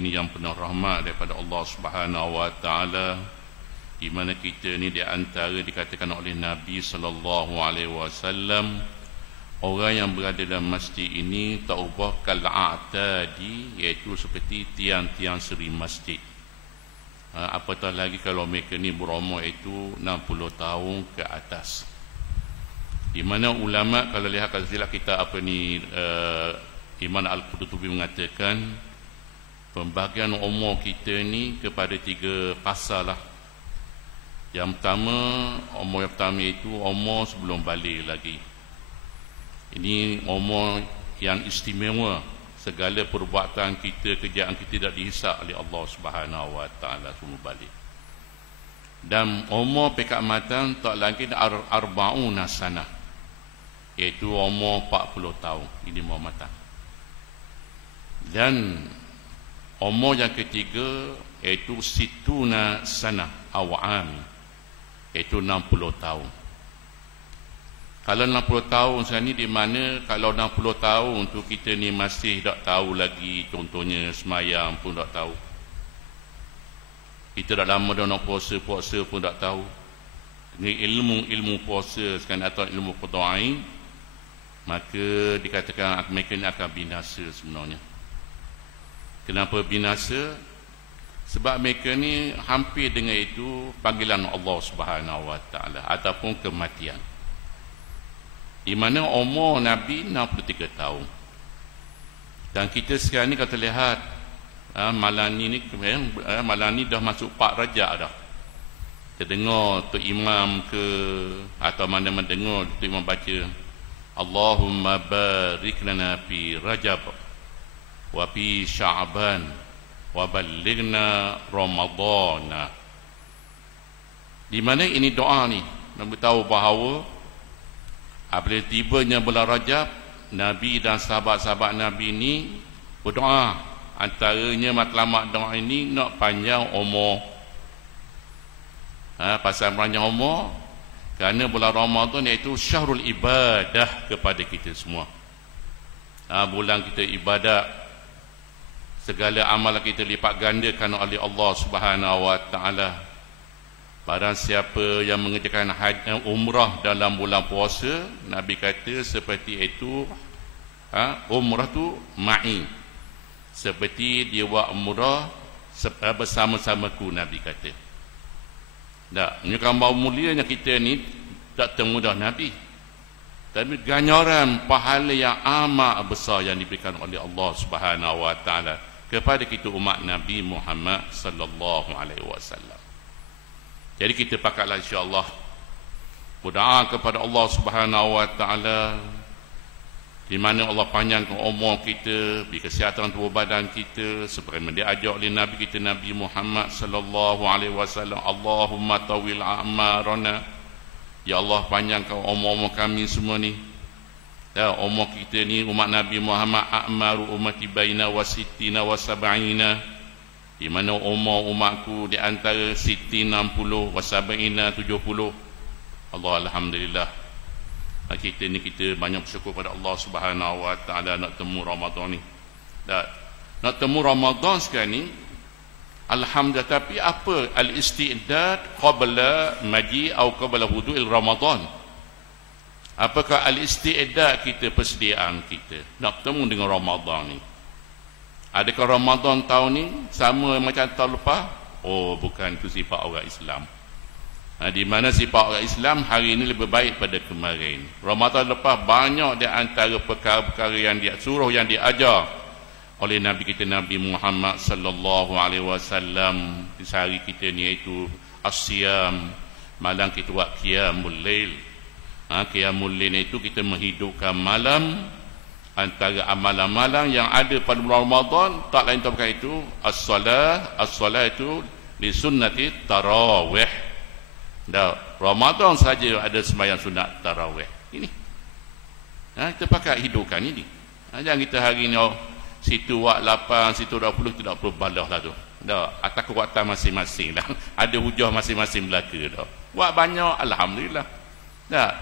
ini yang penuh rahmat daripada Allah Subhanahu wa taala, di mana kita ni di antara dikatakan oleh Nabi sallallahu alaihi wasallam, orang yang berada dalam masjid ini ta'ubah kal'atadi, iaitu seperti tiang-tiang seri masjid. Apatah lagi kalau mereka ni berumur itu 60 tahun ke atas. Di mana ulama kalau lihat kalau kita Imam Al-Qurtubi mengatakan pembahagian umur kita ni kepada 3 fasa lah. Yang pertama, umur yang pertama itu umur sebelum balik lagi. Ini umur yang istimewa, segala perbuatan kita, kerjaan kita tidak dihisap oleh Allah Subhanahu wa taala semua balik. Dan umur pekamatan tak lagi arba'una sanah, iaitu umur 40 tahun. Ini umur matang. Dan umur yang ketiga iaitu situna sanah awam, iaitu 60 tahun. Kalau 60 tahun sekarang ni, di mana kalau 60 tahun tu kita ni masih tak tahu lagi, contohnya semayang pun tak tahu, kita dah lama dah nak puasa pun tak tahu, dengan ilmu puasa sekarang atau ilmu qada'in, maka dikatakan mereka ni akan binasa sebenarnya. Kenapa binasa? Sebab mereka ni hampir dengan itu panggilan Allah Subhanahu wa taala ataupun kematian. Di mana umur Nabi 63 tahun. Dan kita sekarang ni kalau lihat malam ni dah masuk 4 Rajab dah. Kita dengar Tok Imam ke atau mana mendengar Tok Imam baca Allahumma barik lana fi Rajab wa fi Sya'ban wa ballighna Ramadhan. Di mana ini doa ni memberitahu bahawa apabila tibanya bulan Rajab, Nabi dan sahabat-sahabat Nabi ni berdoa, antaranya matlamat doa ini nak panjang umur. Pasal panjang umur kerana bulan Ramadan iaitu syahrul ibadah kepada kita semua. Bulan kita ibadat, segala amalan kita lipat gandakan oleh Allah Subhanahu wa taala. Barang siapa yang mengerjakan umrah dalam bulan puasa, Nabi kata seperti itu, umrah tu ma'i, seperti dia buat umrah bersama-samaku, Nabi kata. Tak, menunjukkan bahawa mulianya kita ni tak temudah Nabi, tapi ganjaran pahala yang amat besar yang diberikan oleh Allah Subhanahu wa taala kepada kita umat Nabi Muhammad sallallahu alaihi wasallam. Jadi kita pakatlah insya-Allah berdoa kepada Allah Subhanahu wa taala, di mana Allah panjangkan umur kita, beri kesihatan tubuh badan kita seperti yang diajar oleh Nabi kita Nabi Muhammad sallallahu alaihi wasallam. Allahumma tawil a'marana, ya Allah panjangkan umur kami semua ni. Ya, umur kita ni umat Nabi Muhammad, a'maru ummati baina wa sittina wa sab'ina, di mana umur umatku di antara sittin 60 wa sab'ina 70. Allah alhamdulillah. Kita ni kita banyak bersyukur pada Allah Subhanahu wa taala nak temu Ramadan ni. Nak temu Ramadan sekarang ni alhamdulillah, tapi apa al-istidad qabla maji atau qabla wudu'il Ramadan? Apakah al-istidad kita, persediaan kita nak bertemu dengan Ramadan ni? Adakah Ramadan tahun ni sama macam tahun lepas? Oh, bukan, itu sifat orang Islam. Di mana sifat orang Islam hari ini lebih baik pada kemarin. Ramadan lepas banyak di antara perkara-perkara yang suruh yang diajar oleh Nabi kita Nabi Muhammad sallallahu alaihi wasallam di sehari kita ni, iaitu as-siyam, malam kita buat qiyamul lail. Qiyamul lail itu kita menghidupkan malam. Antara amalan-amalan yang ada pada bulan Ramadan tak lain tak bukan itu as-salah itu li sunnati tarawih. Ramadan saja ada sembahyang sunat tarawih. Ini kita pakai hidupkan ini. Jangan kita hari ni situ buat 8, situ 20, tidak perlu balah lah tu. Atas kekuatan masing-masing lah. Ada hujah masing-masing belaka dah. Buat banyak alhamdulillah.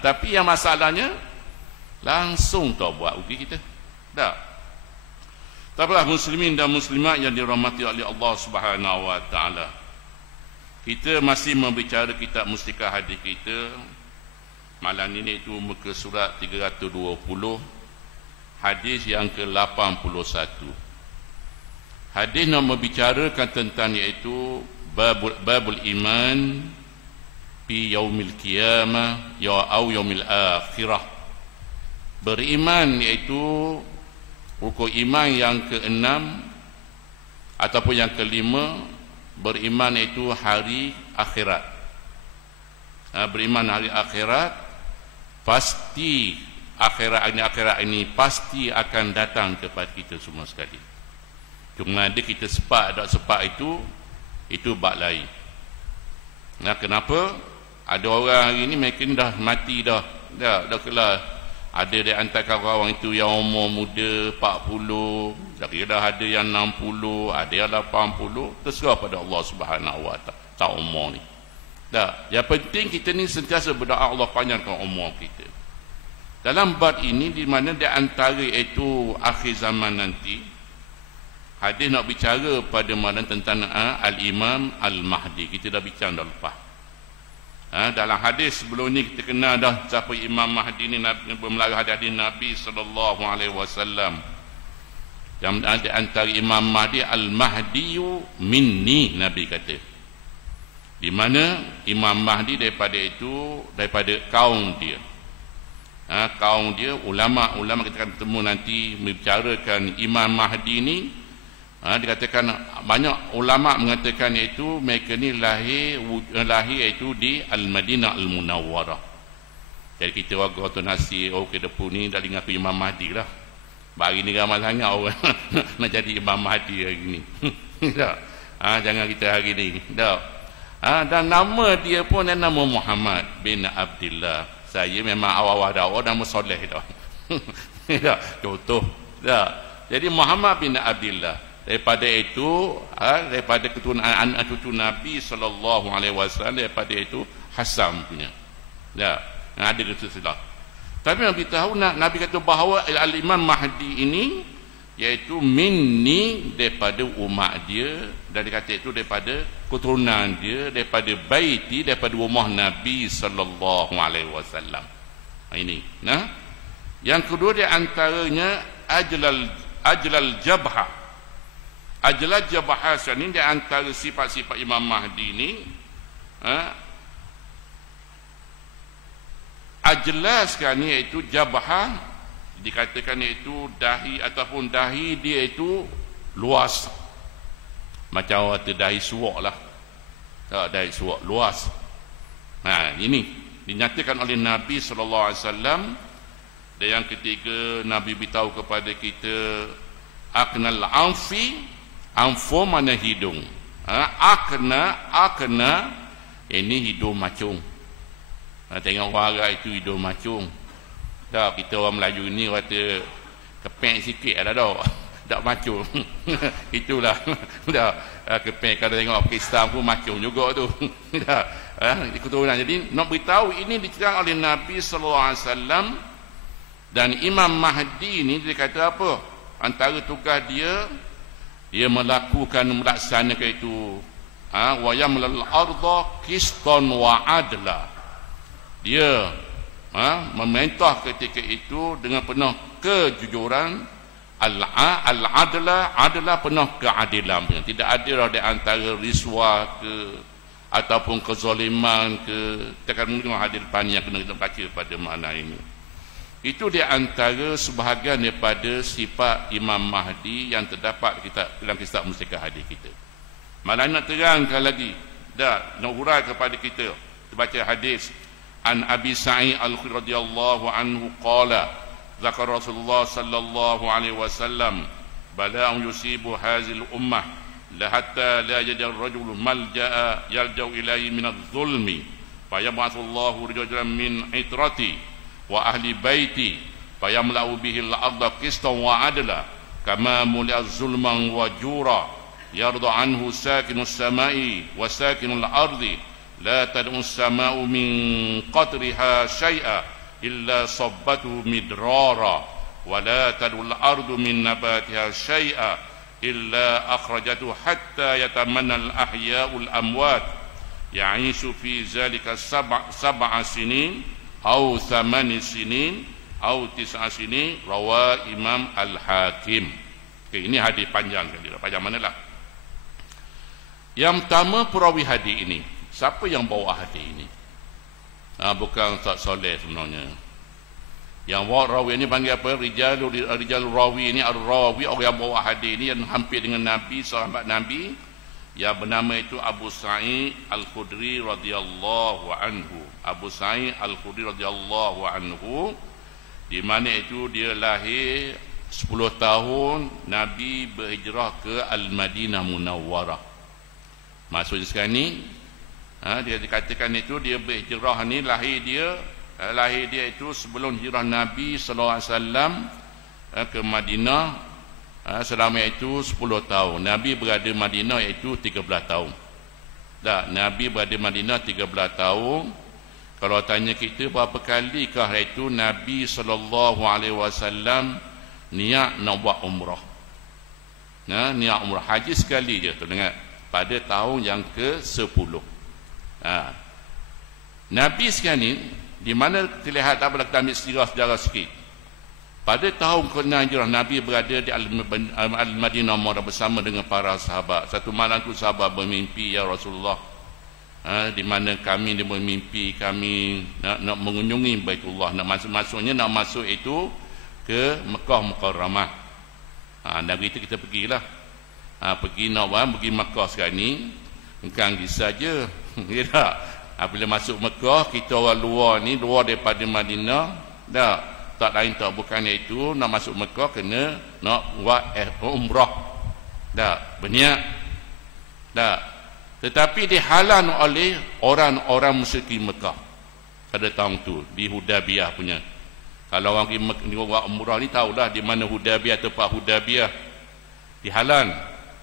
Tapi yang masalahnya langsung tak buat ugi kita. Tapalah muslimin dan muslimat yang dirahmati oleh Allah Subhanahu wa taala. Kita masih membicara kitab Mustikah Hadis kita. Malam ini itu muka surat 320, hadis yang ke-81. Hadis yang membicarakan tentang iaitu babul iman fi yaumil qiyamah au yaumil akhirah. Beriman iaitu rukun iman yang ke-6 ataupun yang ke-5, beriman itu hari akhirat. Beriman hari akhirat, pasti akhirat ini pasti akan datang kepada kita semua sekali. Cuma ada kita sepak tak sepak itu bab lain. Nah, kenapa? Ada orang hari ini mereka ni dah mati dah kelar. Ada di antara kawan itu yang umur muda 40, dah ada yang 60, ada yang 80, terserah pada Allah Subhanahu wa taala umur ni. Yang penting kita ni sentiasa berdoa Allah panjangkan umur kita. Dalam bab ini di mana di antara itu akhir zaman nanti, hadis nak bicara pada malam tentang al-Imam Al-Mahdi. Kita dah bincang dah lepas. Dalam hadis sebelum ni kita kenal dah siapa Imam Mahdi ni, melalui hadis Nabi sallallahu alaihi wasallam. Yang di antara Imam Mahdi, Al-Mahdiyu minni, Nabi kata. Di mana Imam Mahdi daripada kaum dia. Kaum dia, ulama kita akan bertemu nanti membicarakan Imam Mahdi ni. Dikatakan banyak ulama mengatakan iaitu mereka ni lahir iaitu di Al-Madinah Al-Munawwarah. Jadi kita warga nasi ke depan ni dah ingat Imam Mahdi lah. Hari ni ramai sangat orang nak jadi Imam Mahdi hari ni. Jangan kita hari ni. Dan nama dia pun nama Muhammad bin Abdullah. Saya memang awal-awal dakwah nama soleh dah. Contoh. Jadi Muhammad bin Abdullah. Daripada itu, daripada keturunan anak cucu Nabi sallallahu alaihi wasallam, daripada itu Hasan punya. Ada kesusilah. Tapi Nabi tahu, Nabi kata bahawa al-Imam Mahdi ini iaitu minni, daripada umat dia, dan dia kata itu daripada keturunan dia, daripada baiti, daripada rumah Nabi sallallahu alaihi wasallam. Ini. Yang kedua di antaranya ajlal jabha. Ajlal jabha ini di antara sifat-sifat Imam Mahdi ini. Ajlas kan iaitu jabha, dikatakan iaitu dahi ataupun dahi dia itu luas. Macam waktu dahi suwak lah. Dahi suwak luas. Ini dinyatakan oleh Nabi sallallahu alaihi wasallam. Dan yang ketiga, Nabi beritahu kepada kita aknal anfi. Anfu mana hidung. Akna ini hidung macung. Tengok orang Arab itu hidung macung. Kita orang Melayu ni kata kepek sikit lah tak macung. Itulah kepek. Kalau tengok Pakistan pun macung juga tu. Keturunan. Jadi nak beritahu ini diceritakan oleh Nabi sallallahu alaihi wasallam. Dan Imam Mahdi ni dia kata apa? Antara tugas dia melaksanakan itu wa yamlal arda qistan wa adla. Dia memerintah ketika itu dengan penuh kejujuran, al-adla penuh keadilan. Tidak ada di antara riswah ke ataupun kezaliman ke. Kita akan mendengar hadis depan yang kena kita baca pada makna ini. Itu di antara sebahagian daripada sifat Imam Mahdi yang terdapat dalam kitab Mustikah Hadis kita. Malah nak terangkan lagi, nak hurai kepada kita. Baca hadis an Abi Sa'id Al-Khudri radhiyallahu anhu qala zakar Rasulullah sallallahu alaihi wasallam bala'un yusibu hazil ummah la hatta la yajid ar-rajulu malja'a yalja'u ilayhi min adh-dhulmi fa yab'athu Allahu rajulan min itrati wa ahli baiti fayamla'u bihi al-ardha qistan wa adla kama muli'a zulman wa jura yarda anhu sakinu as-sama'i wa sakinu al-ardi la tad'u as-sama'u min qatriha shay'a illa sabbatu midrara wa la tadul ardu min nabatiha syai'a illa akhrajatu hatta yatamanna al-ahya'ul amwat ya'ishu fi zalika sab'a sinin au 8 sinin au 9 sinin, rawa Imam Al-Hakim. Okay, ini hadis panjang kali, panjang manalah. Yang pertama, perawi hadis ini, siapa yang bawa hadis ini? Bukan Ustaz Soleh sebenarnya. Yang bawa rawi ini panggil apa? Rijal rawi ini, ar-rawi, orang yang bawa hadis ini yang hampir dengan Nabi, sahabat Nabi, yang bernama itu Abu Sa'id Al-Khudri radhiyallahu anhu. Abu Sa'id Al-Khudri radhiyallahu anhu, di mana itu dia lahir 10 tahun Nabi berhijrah ke Al-Madinah Munawwarah. Maksudnya sekarang ni, dia dikatakan itu dia berhijrah ni, lahir dia itu sebelum hijrah Nabi sallallahu alaihi wasallam ke Madinah. Selama itu 10 tahun. Nabi berada Madinah iaitu 13 tahun. Nabi berada Madinah 13 tahun. Kalau tanya kita berapa kalikah itu Nabi sallallahu alaihi wasallam niat nak buat umrah. Niat umrah haji sekali je tu, dengar, pada tahun yang ke-10. Nabi sekarang ni, di mana terlihat, tak boleh kita ambil sejarah sikit. Pada tahun ke-6 hijrah, Nabi berada di Al-Madinah Munawwarah bersama dengan para sahabat. Satu malam tu sahabat bermimpi, ya Rasulullah, di mana kami dia bermimpi kami nak mengunjungi Baitullah, maksudnya nak masuk itu ke Mekah Mukarramah. Dari itu kita pergilah. Pergi Mekah sekarang ni bukan saja ya tak? Bila masuk Mekah, kita orang luar ni, luar daripada Madinah, tak lain tak bukan iaitu nak masuk Mekah kena nak buat umrah, berniat. Tetapi dihalang oleh orang-orang musyrik Mekah pada tahun tu di Hudaybiyah punya. Kalau orang pergi buat umrah ni tahulah di mana Hudaybiyah, tempat Hudaybiyah. Dihalang.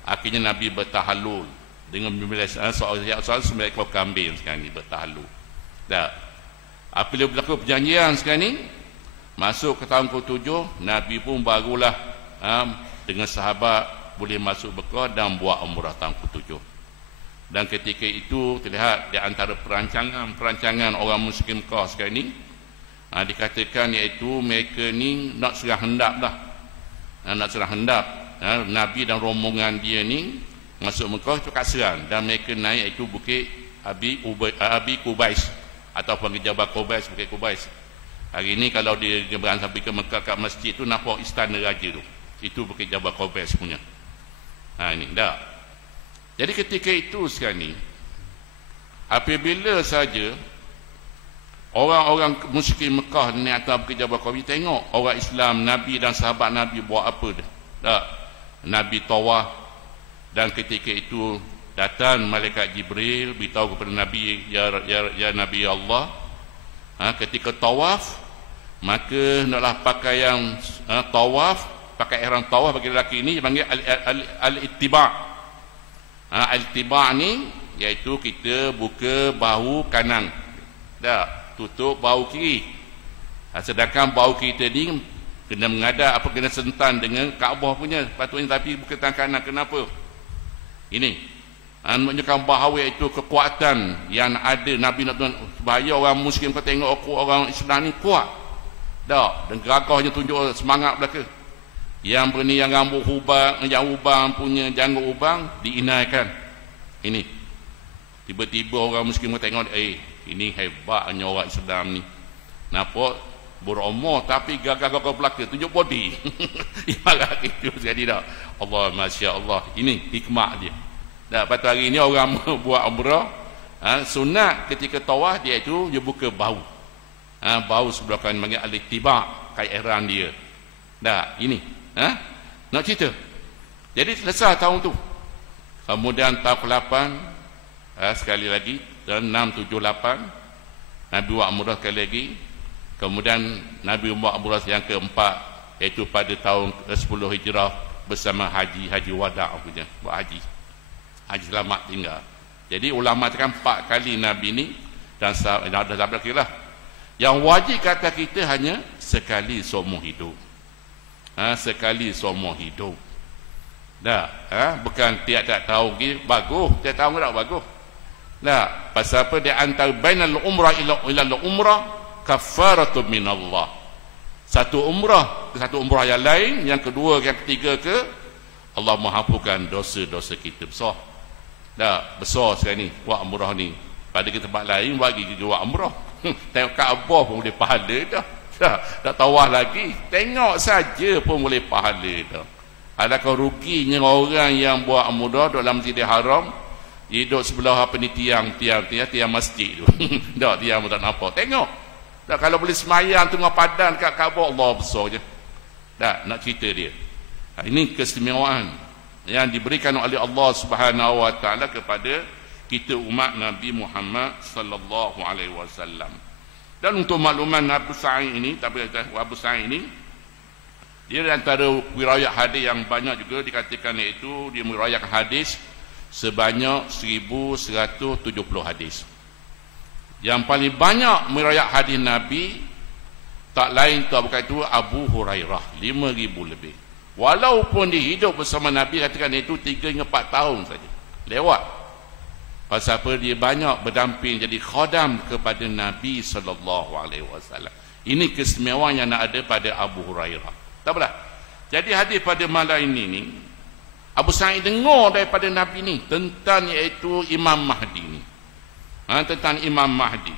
Akhirnya Nabi bertahallul dengan soal sembelih ekor kambing sekarang ni, bertahallul. Apabila berlaku perjanjian sekarang ni, masuk ke tahun ke-7, Nabi pun barulah dengan sahabat boleh masuk Mekah dan buat umrah tahun ke-7. Dan ketika itu terlihat di antara perancangan orang musyrik Mekah sekarang ni, dikatakan iaitu mereka ni nak serah hendap dah. Nak serah hendap. Nabi dan rombongan dia ni masuk Mekah itu kat serang, dan mereka naik itu bukit Abi Qubais ataupun Jabal Qubais, bukit Qubais. Hari ni kalau dia berang sampai ke Mekah kat masjid tu nampak istana raja tu. Itu bukit Jabal Qubais punya. Ini dah. Jadi ketika itu sekarang ni, apabila saja orang-orang musyrik Mekah ni atau bukit Jabal Qubais tengok orang Islam, Nabi dan sahabat Nabi buat apa dah. Nabi tawaf, dan ketika itu datang malaikat Jibril beritahu kepada Nabi, ya Nabi Allah, ketika tawaf maka naklah pakaian tawaf, pakai ihram tawaf bagi lelaki ini dipanggil al-ittiba'. Al-ittiba' ni iaitu kita buka bahu kanan, tutup bahu kiri. Sedangkan bahu kita ni kena menghadap, kena sentan dengan Kaabah punya patutnya, tapi bukan tangan kanan. Kenapa? Ini menunjukkan bahawa itu kekuatan yang ada. Nabi nak bahaya orang muslim kau tengok orang Islam ni kuat dan gagahnya tunjuk semangat belaka. Yang berni yang rambut yang ubang punya janggut ubang diinaikan. Ini tiba-tiba orang muslim kau tengok, ini hebatnya orang Islam ni, nampak berumur tapi gagah-gagah belaka, tunjuk body. Ibarat itu jadi dah. Allah, Masya Allah, ini hikmah dia. Pada hari ini orang buat umrah, sunat ketika tawaf dia itu dia buka bahu, bahu sebelah kanan panggil al-ittiba', kain ihram dia. Ini nak cerita. Jadi selesai tahun tu. Kemudian tahun ke-8, sekali lagi, dan 6, 7, 8 Nabi buat umrah sekali lagi. Kemudian Nabi buat umrah yang keempat, iaitu pada tahun ke-10 hijrah bersama haji wada' punya, buat haji selamat tinggal. Jadi ulama cakap 4 kali Nabi ni, dan dah kira lah. Yang wajib kata kita hanya sekali seumur hidup. sekali seumur hidup. Dah, bukan tiap-tiap tahun lagi bagus, tiap tahun tak bagus. Dah, pasal apa? Dia antara bainal umrah ila umrah kafaratun minallah. Satu umrah ke satu umrah yang lain, yang kedua, yang ketiga ke Allah menghapuskan dosa-dosa kita besar. Dah, besar sekarang ni buat umrah ni. Pada ke tempat lain bagi kita buat umrah. Tengok Kaabah pun boleh pahala dah. Tak tawah lagi. Tengok saja pun boleh pahala dah. Adakah ruginya orang yang buat umrah dalam Masjidil Haram, hidup sebelah apa ni tiang masjid tu. Tak, tiang pun tak nampak. Tengok. Tak, kalau boleh semayang tengah padan kat Kaabah, Allah besar je. Tak, nak cerita dia. Ini keistimewaan yang diberikan oleh Allah Subhanahu Wa Taala kepada kita umat Nabi Muhammad sallallahu alaihi wasallam. Dan untuk makluman Abu Sa'id ini, Abu Sa'id ini dia antara riwayat hadis yang banyak juga dikatakan, iaitu dia meriwayatkan hadis sebanyak 1170 hadis. Yang paling banyak meriwayat hadis Nabi tak lain tak bukan itu Abu Hurairah, 5,000 lebih. Walaupun dia hidup bersama Nabi, katakan itu 3 hingga 4 tahun saja lewat. Pasal apa? Dia banyak berdamping jadi khadam kepada Nabi sallallahu alaihi wasallam. Ini keistimewaan yang ada pada Abu Hurairah. Tak apalah. Jadi hadis pada malam ini ni, Abu Sa'id dengar daripada Nabi ni tentang iaitu Imam Mahdi ni. Tentang Imam Mahdi.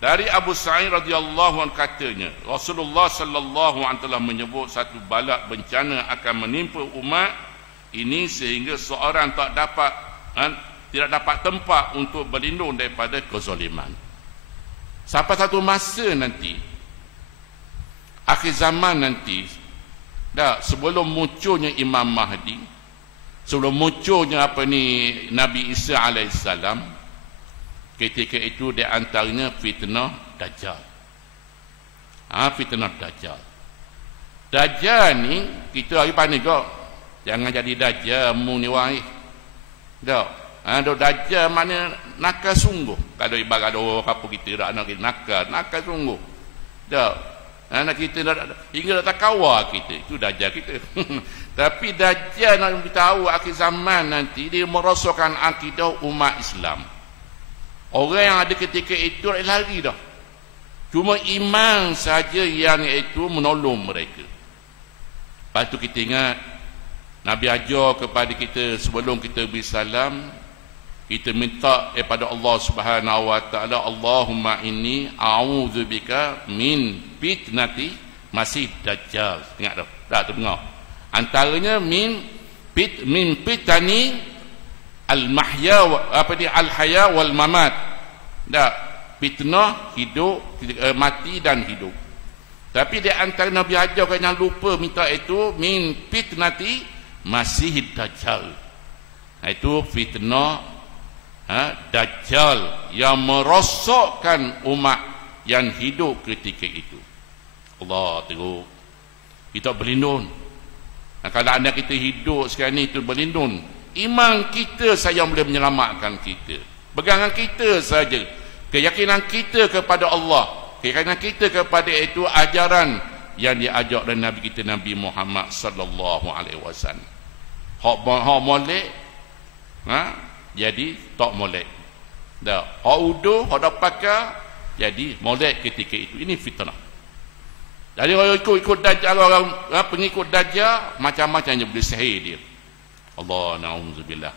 Dari Abu Sa'id radhiyallahu anhu katanya, Rasulullah sallallahu alaihi wasallam menyebut satu bala bencana akan menimpa umat ini sehingga seorang tidak dapat tempat untuk berlindung daripada kezaliman. Sampai satu masa nanti, akhir zaman nanti, sebelum munculnya Imam Mahdi, sebelum munculnya Nabi Isa alaihissalam, ketika itu di antaranya fitnah Dajjal. Fitnah Dajjal. Dajjal ni kita hari pandai kau, jangan jadi Dajjal mu ni wahai. Dajjal mana nakal sungguh. Kalau ibarat apa kita nak nakal sungguh. Anak kita hingga tak kawal kita, itu Dajjal kita. Tapi Dajjal nak beritahu akhir zaman nanti dia merosakkan akidah umat Islam. Orang yang ada ketika itu lari dah. Cuma iman saja yang itu menolong mereka. Lepas tu kita ingat Nabi ajar kepada kita sebelum kita bersalam, kita minta daripada Allah Subhanahu Wa Taala, Allahumma inni a'udzubika min fitnati Masih Dajjal. Ingat dah tu dengar. Antaranya min fitani al-mahya al-haya wal mamat. Fitnah hidup, mati dan hidup. Tapi di antara Nabi ajar jangan lupa minta itu min fitnati Masih Dajjal. Itu fitnah Dajjal yang merosakkan umat yang hidup ketika itu. Allah teruk. Kita berlindung. Kalau anak kita hidup sekarang ni, itu berlindung. Iman kita saja boleh menyelamatkan kita. Pegangan kita saja. Keyakinan kita kepada Allah. Keyakinan kita kepada itu ajaran yang diajak oleh Nabi kita Nabi Muhammad sallallahu alaihi wasallam. Hak molek, jadi tak molek. Hak uduh, hak dak pakai, jadi molek ketika itu. Ini fitnah. Jadi orang ikut Dajjal, orang pengikut Dajjal macam-macam je boleh sihir dia. Allah na'udzubillah.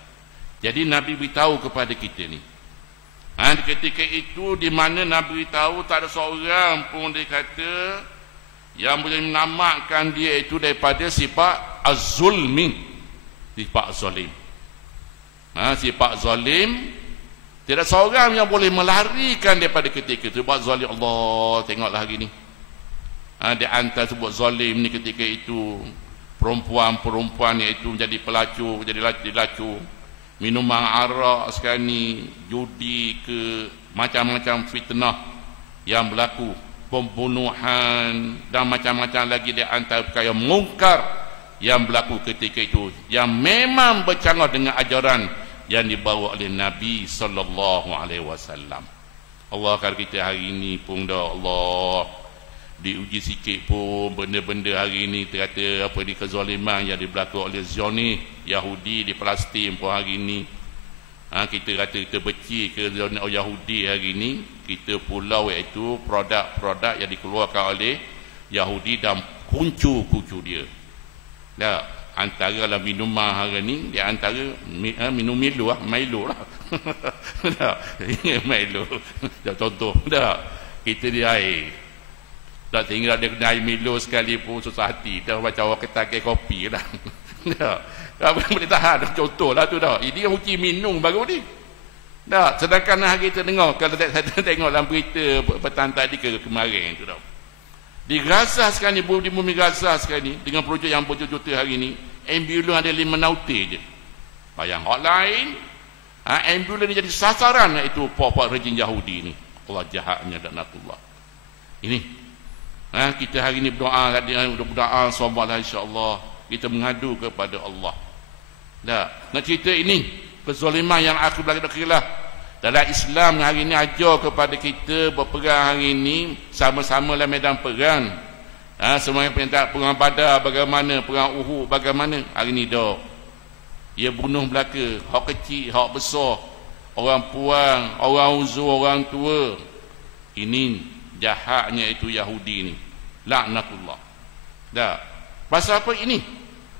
Jadi Nabi beritahu kepada kita ni. Ketika itu di mana Nabi beritahu tak ada seorang pun dia kata yang boleh menamatkan dia itu daripada sifat az-zulmin, sifat zalim. Sifat zalim, tidak seorang yang boleh melarikan daripada ketika itu. Buat zalim, Allah tengoklah hari ni. Di antara sebut zalim ni ketika itu perempuan-perempuan iaitu menjadi pelacur, jadi lacu, minuman arak sekarang ni, judi ke, macam-macam fitnah yang berlaku, pembunuhan dan macam-macam lagi di antara perkara mungkar yang berlaku ketika itu, yang memang bercanggah dengan ajaran yang dibawa oleh Nabi sallallahu alaihi wasallam. Allah, kalau kita hari ini pun dah Allah diuji sikit pun benda-benda hari ini terkata apa di kezaliman yang diberlaku oleh Zionis Yahudi di Palestin pun hari ini. Kita kata kita benci ke Yahudi hari ini, kita pulau iaitu produk-produk yang dikeluarkan oleh Yahudi dan kuncu-kuncu dia. Dah, antara lah minuman hari ni, di antara minum Milo lah, Milo lah. Dah, Milo. Dah contoh, dah kita di air. Tak tinggal dia kena air Milo sekali pun susah hati. Dah macam orang ketakai kopi lah. Dah, tak boleh tahan. Contoh lah tu dah. Ini uji minum baru ni. Dah, sedangkan hari kita dengar, kalau saya tengok dalam berita petang tadi ke kemarin tu dah. Di Gaza sekarang ni, di bumi Gaza sekarang ni, dengan projek yang berjuta-juta hari ni, ambulans ada 5 naute je. Bayang hotline, ambulans ni jadi sasaran iaitu puak-puak rejim Yahudi ni. Allah jahatnya laknatullah. Ini kita hari ni berdoa, sobatlah insya-Allah kita mengadu kepada Allah. Dah, nak cerita ini kezaliman yang aku berlaku lah. Dalam Islam hari ini ajar kepada kita berperang hari ini sama-sama dalam medan perang. Semuanya perang Badar bagaimana, perang Uhud bagaimana, hari ini dah. Ia bunuh belaka, hak kecil, hak besar, orang puang, orang uzur, orang tua. Ini jahatnya itu Yahudi ni. Laknatullah. Dah. Pasal apa ini?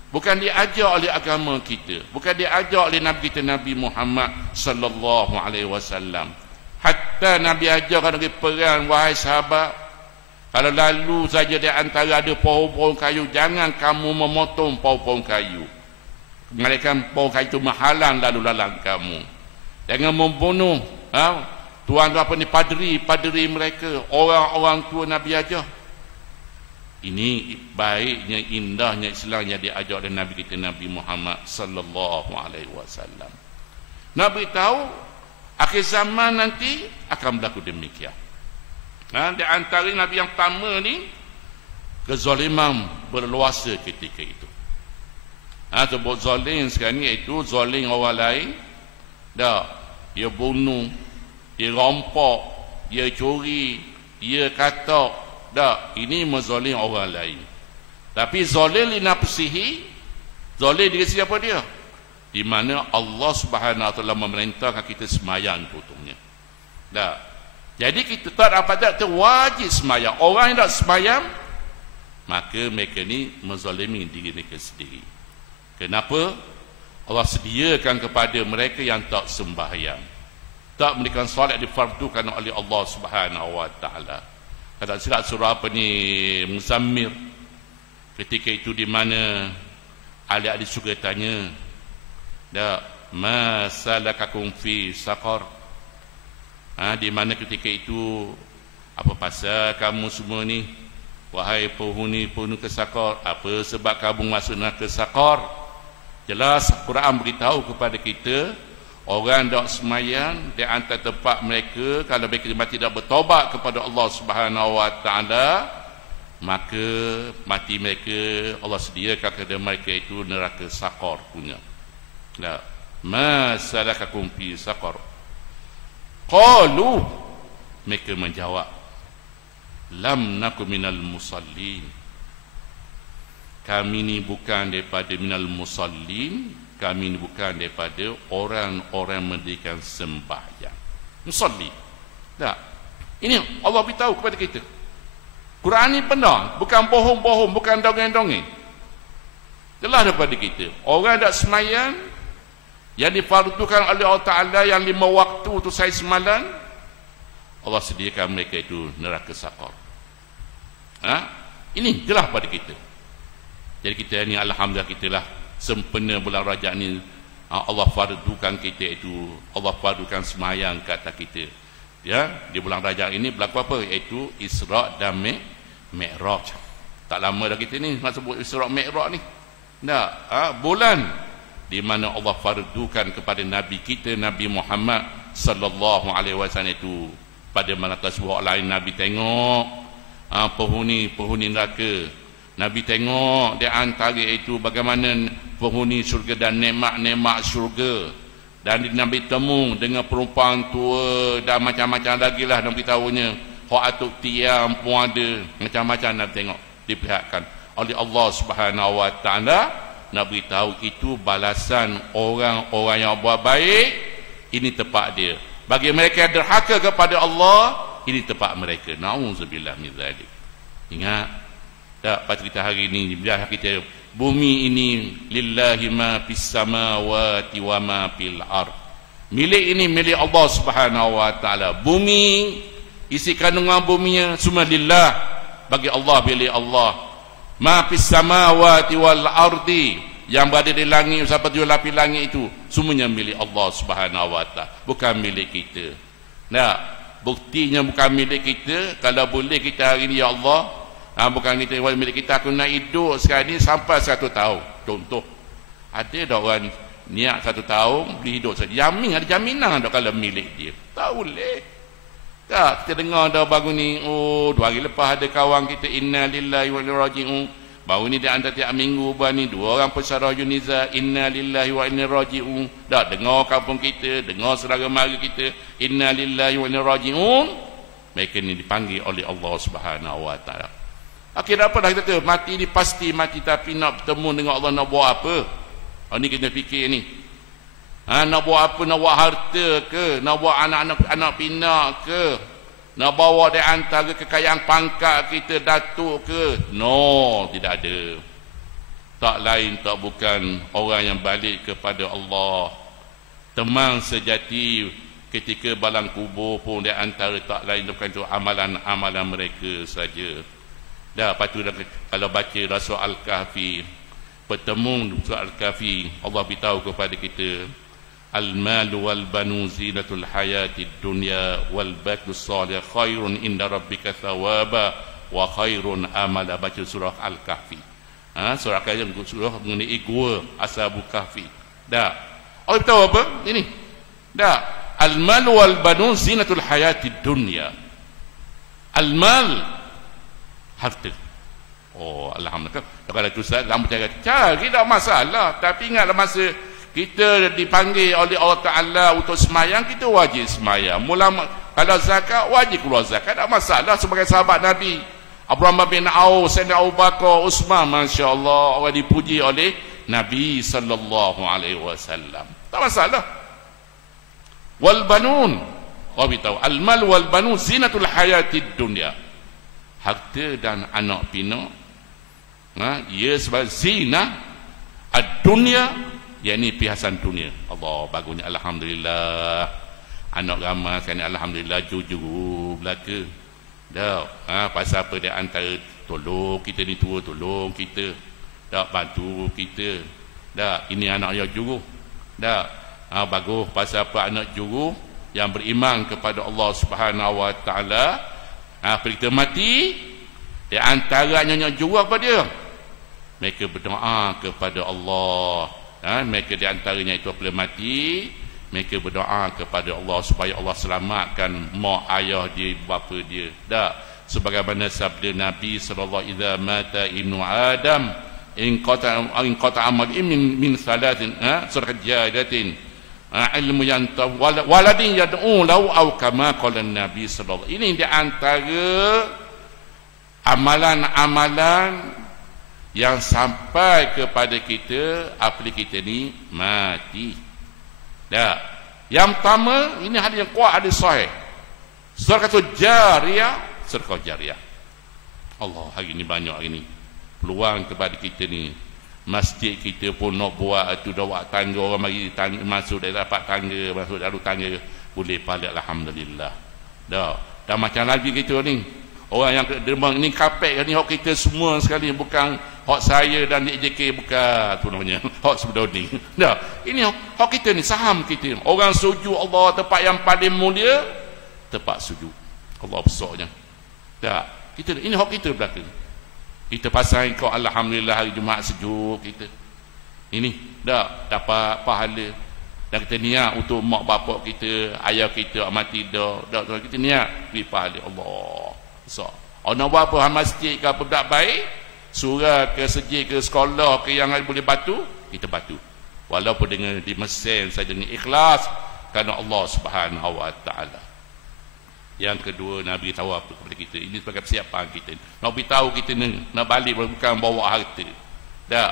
Bukan diajar oleh agama kita, bukan diajar oleh Nabi kita Nabi Muhammad sallallahu alaihi wasallam. Hatta Nabi ajarkan dari perang, wahai sahabat, kalau lalu saja di antara ada pohon-pohon kayu, jangan kamu memotong pohon-pohon kayu. Mereka pohon kayu itu menghalang lalu lalang kamu. Jangan membunuh tuan apa ni, padri mereka, orang-orang tua Nabi ajar. Ini baiknya, indahnya Islam yang diajar oleh Nabi kita Nabi Muhammad sallallahu alaihi wasallam. Nabi tahu akhir zaman nanti akan berlaku demikian. Di antara Nabi yang pertama ni, kezaliman berluasa ketika itu. Sebut zalim sekarang ni iaitu zalim orang lain. Dah, dia bunuh, dia rompak, dia curi, dia katak. Dah, ini menzalim orang lain. Tapi zalim li nafsihi, zalim diri siapa dia? Di mana Allah Subhanahu wa taala memerintahkan kita semayang contohnya. Dah. Jadi kita tak dapat wajib semayang. Orang yang tak semayang, maka mereka ni menzalimi diri mereka sendiri. Kenapa? Allah sediakan kepada mereka yang tak sembahyang, tak menunaikan solat difardukan oleh Allah Subhanahu wa taala. Kata silap surah apa ni, Muzammil, ketika itu di mana ahli-ahli syurga tanya, dah, ma salakakum fi saqar, di mana ketika itu apa pasal kamu semua ni wahai penghuni ke saqar, apa sebab kamu masuk neraka saqar? Jelas Quran beritahu kepada kita, orang tak semayang di antara tempat mereka, kalau mereka tidak bertaubat kepada Allah Subhanahu wa taala, maka mati mereka Allah sediakan kepada mereka itu neraka saqar punya. Nah, ma salakakum fi saqar? Qalu, mereka menjawab, lam nakum minal musallin. Kami ni bukan daripada minal musallin, kami ini bukan daripada orang-orang mendirikan sembahyang. Musalli. Tak. Ini Allah beritahu kepada kita. Quran ini benar, bukan bohong-bohong, bukan dongeng-dongeng. Jelas daripada kita. Orang tak semayang yang difardukan oleh Allah Ta'ala yang 5 waktu tu saya semalam, Allah sediakan mereka itu neraka saqar. Ini jelas pada kita. Jadi kita ni alhamdulillah kita lah sempena bulan Rajab ni, Allah fardukan kita itu, Allah fardukan semayang ke atas kita. Ya, di bulan Rajab ini berlaku apa? Iaitu Isra' dan Mi'raj. Tak lama dah kita ni nak sebut Isra' Mi'raj ni. Bulan di mana Allah fardukan kepada Nabi kita Nabi Muhammad sallallahu alaihi wasallam itu pada malam tersebut. Lain Nabi tengok penghuni neraka. Nabi tengok di antara itu bagaimana penghuni syurga dan nikmat-nikmat syurga. Dan Nabi temu dengan perempuan tua dan macam-macam lagi lah Nabi tahunya. hak atuk tiang pun ada, macam-macam nak tengok diperlihatkan oleh Allah Subhanahu wa taala. Nak beritahu itu balasan orang-orang yang buat baik, ini tempat dia. Bagi mereka yang derhaka kepada Allah, ini tempat mereka. Nauzubillah min zalik. Ingat tak pada kita hari ini, bila kita bumi ini lillahi ma fis samawati wa ma fil ard. Milik ini milik Allah Subhanahu wa taala. Bumi, isi kandungan buminya semua lillah, bagi Allah, milik Allah. Ma fis samawati wal ardi, yang berada di langit sampai 7 lapis langit itu semuanya milik Allah Subhanahu wa taala, bukan milik kita. Nah, buktinya bukan milik kita. Kalau boleh kita hari ni ya Allah, bukan kita milik kita, aku nak hidup sekarang ni sampai 100 tahun. Contoh, ada dah orang niat 1 tahun boleh hidup saja. Jamin, ada jaminan dah kalau milik dia. Tak boleh. Tak, kita dengar dah baru ni, 2 hari lepas ada kawan kita inna lillahi wa inna raji'un. Baru ni dia hantar tiap minggu ni 2 orang pesara Yuniza inna lillahi wa inna raji'un. Dah dengar kampung kita, dengar saudara mara kita inna lillahi wa inna raji'un. Mereka ni dipanggil oleh Allah Subhanahu wa taala. Akhir apa dah kita kata, mati ni pasti mati, tapi nak bertemu dengan Allah nak buat apa? Ni kita fikir ni. Nak buat apa? Nak buat harta ke? Nak buat anak-anak pinak ke? Nak bawa di antara kekayaan pangkat kita, datuk ke? No, tidak ada. Tak lain tak bukan orang yang balik kepada Allah. Teman sejati ketika balang kubur pun di antara tak lain bukan itu amalan-amalan mereka saja. Dah patut kalau baca Surah Al-Kahfi, bertemu Surah Al-Kahfi, Allah beritahu kepada kita, al-malu wal banu zinatul hayatid dunya wal baqus salih khairun inda rabbika thawaba wa khairun amala. Baca surah Al-Kahfi. Surah Al-Kahfi, surah mengenai gua Ashabul Kahfi. Dah. Allah tahu apa? Ini. Dah. Al-malu wal banu zinatul hayatid dunya. Al-mal, harta. Oh, alhamdulillah. Kalau itu dalam cari tak masalah, tapi ingatlah masa kita dipanggil oleh Allah Ta'ala untuk semayang, kita wajib semayang. Kalau zakat, wajib keluar zakat. Tak masalah. Sebagai sahabat Nabi Abdurrahman bin Auf, Sayyidina Abu Bakar, Uthman, Masya Allah, orang dipuji oleh Nabi Sallallahu Alaihi Wasallam. Tak masalah. Wal banun, Allah beritahu, al-mal wal banun zinatul hayatid dunya. Harta dan anak pinak, ia sebagai zina ad-dunya, yakni perhiasan dunia. Allah bagusnya, alhamdulillah. Anak ramai sekarang, alhamdulillah, jujur belaka. Dah, pasal apa dia antara tolong kita ni tua, tolong kita. Dah, bantu kita. Dah, ini anak yang jujur. Dah, bagus pasal apa anak jujur yang beriman kepada Allah Subhanahu wa taala. Kita mati, di antaranya yang jujur apa dia? Mereka berdoa kepada Allah. Mereka di antaranya itu apabila mati, mereka berdoa kepada Allah supaya Allah selamatkan mak ayah dia, bapa dia. Dah, sebagaimana sabda Nabi sallallahu alaihi wasallam, idza mata ibnu adam in qata amal min salatin, surah jadatin, ilmu yang waladin yad'u lahu aw kama qala Nabi sallallahu. Ini di antara amalan-amalan yang sampai kepada kita apabila kita ni mati. Dah. Yang pertama, ini hadis yang kuat, hadis sahih. Sedekah jariah, sedekah jariah. Allah, hari ni banyak hari ni peluang kepada kita ni. Masjid kita pun nak buat itu, dah buat tangga, orang mari masuk dari dapat tangga, masuk dalam tangga, boleh pahala, alhamdulillah. Dah macam lagi kita ni. Orang yang dermang ni kapek ni hak kita semua sekali, bukan hak saya dan JK, bukan tu namanya hak sebelum ni. Dah, ini hak kita ni, saham kita. Orang sujud Allah tempat yang paling mulia, tempat sujud Allah besarnya. Dah, kita ini hak kita belakang. Kita pasang kau alhamdulillah hari Jumaat sejuk kita. Ini dah dapat pahala. Dan kita niat untuk mak bapak kita, ayah kita mati dah kita niat beri pahala Allah. So, nak buat apa, masjid ke apa tak baik, surah ke sejid ke sekolah ke yang boleh batu, kita batu. Walaupun dengan di mesin saja, dengan ikhlas kerana Allah Subhanahu wa taala. Yang kedua, Nabi tahu apa kepada kita. Ini sebagai persiapan kita. Nabi tahu kita nak balik bukan bawa harta. Tak.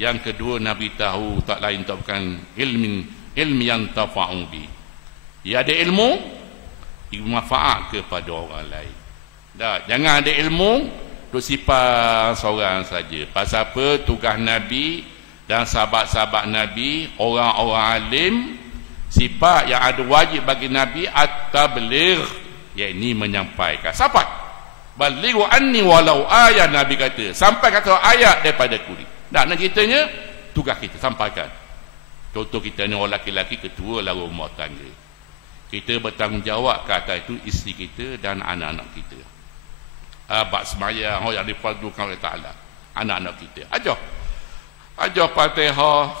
Yang kedua, Nabi tahu tak lain tak bukan ilmi yang tafa'u bi. Dia ada ilmu, manfaat kepada orang lain. Tak. Jangan ada ilmu duk sifat seorang saja. Pasal apa? Tugas Nabi dan sahabat-sahabat Nabi, orang-orang alim, sifat yang ada wajib bagi Nabi at-tabligh, iaitu menyampaikan. Sampai balighu anni walau ayat, Nabi kata sampai kata ayat daripada kuli. Tak nak ceritanya tugas kita sampaikan. Contoh kita ni orang lelaki ketua lah rumah tangga, kita bertanggungjawab ke atas itu isteri kita dan anak-anak kita. Abad sembahyang yang difardukan oleh Ta'ala, anak-anak kita ajar Fatihah.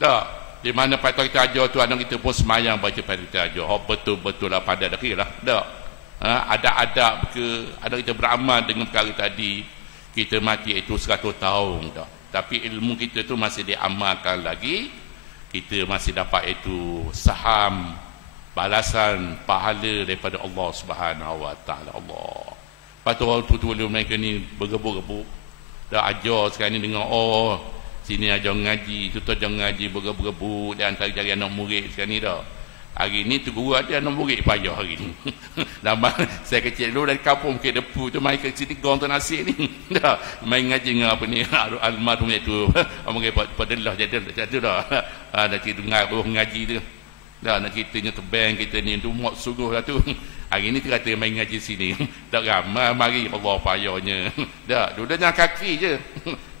Tak, di mana Fatihah kita ajar tu, anak kita pun sembahyang baca Fatihah kita ajar. Betul-betul lah pada dah kira lah. Tak, ada adab ke anak kita beramal dengan perkara tadi. Kita mati itu 100 tahun dah, tapi ilmu kita tu masih diamalkan lagi. Kita masih dapat itu saham, balasan, pahala daripada Allah Subhanahu Wa Taala. Allah. Lepas tu orang tua-tua mereka ni bergebuk-gebuk. Dah ajar sekarang ni dengan sini ajar ngaji, tu ajar ngaji, bergebuk-gebuk di antara jari anak murid sekarang ni dah. Hari ni tu guru ada anak murid payah hari ni. Lama saya kecil dulu dari kampung Bukit Depu tu mai ke sini gong tu nasi ni. Dah main ngaji dengan apa ni almarhum itu. Among padalah jadi dah. Dah cerita ngaji tu. Dah nak ceritanya tebang kita ni tu muat sungguh lah tu. Hari ni tu kata main ngaji sini. Tak ramai mari Allah payahnya. Dah dulu jangan kaki je.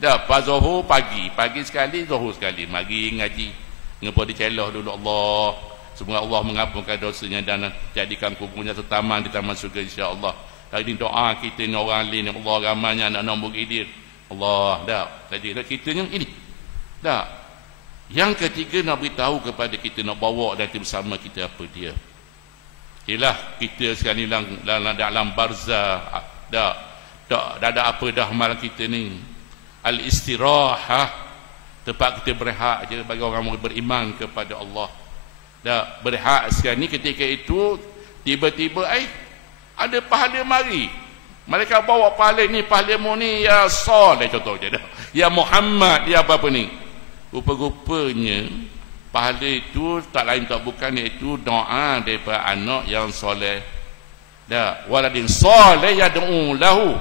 Dah pas Zuhur pagi sekali, Zuhur sekali mari ngaji. Ngapa dicelah dulu Allah. Semoga Allah mengampunkan dosanya dan jadikan kuburnya setaman di taman surga insya-Allah. Hari ni doa kita ni orang lain, Allah ramainya anak-anak murid dia. Allah dah. Tadi dah ceritanya ini. Dah. Yang ketiga, nak beritahu kepada kita, nak bawa nanti bersama kita apa dia. Ialah kita sekarang ni dalam barzah. Dah ada apa dah malam kita ni. Al-istirahah. Tempat kita berehat je bagi orang beriman kepada Allah. Dah berehat sekarang ni, ketika itu tiba-tiba ada pahala mari. Mereka bawa pahala ni, pahala ni ya Saleh contohnya dah. Ya Muhammad, ya apa ni. Rupa-rupanya pahala itu tak lain tak bukan iaitu doa daripada anak yang soleh. Dah waladin soleh yad'u lahu.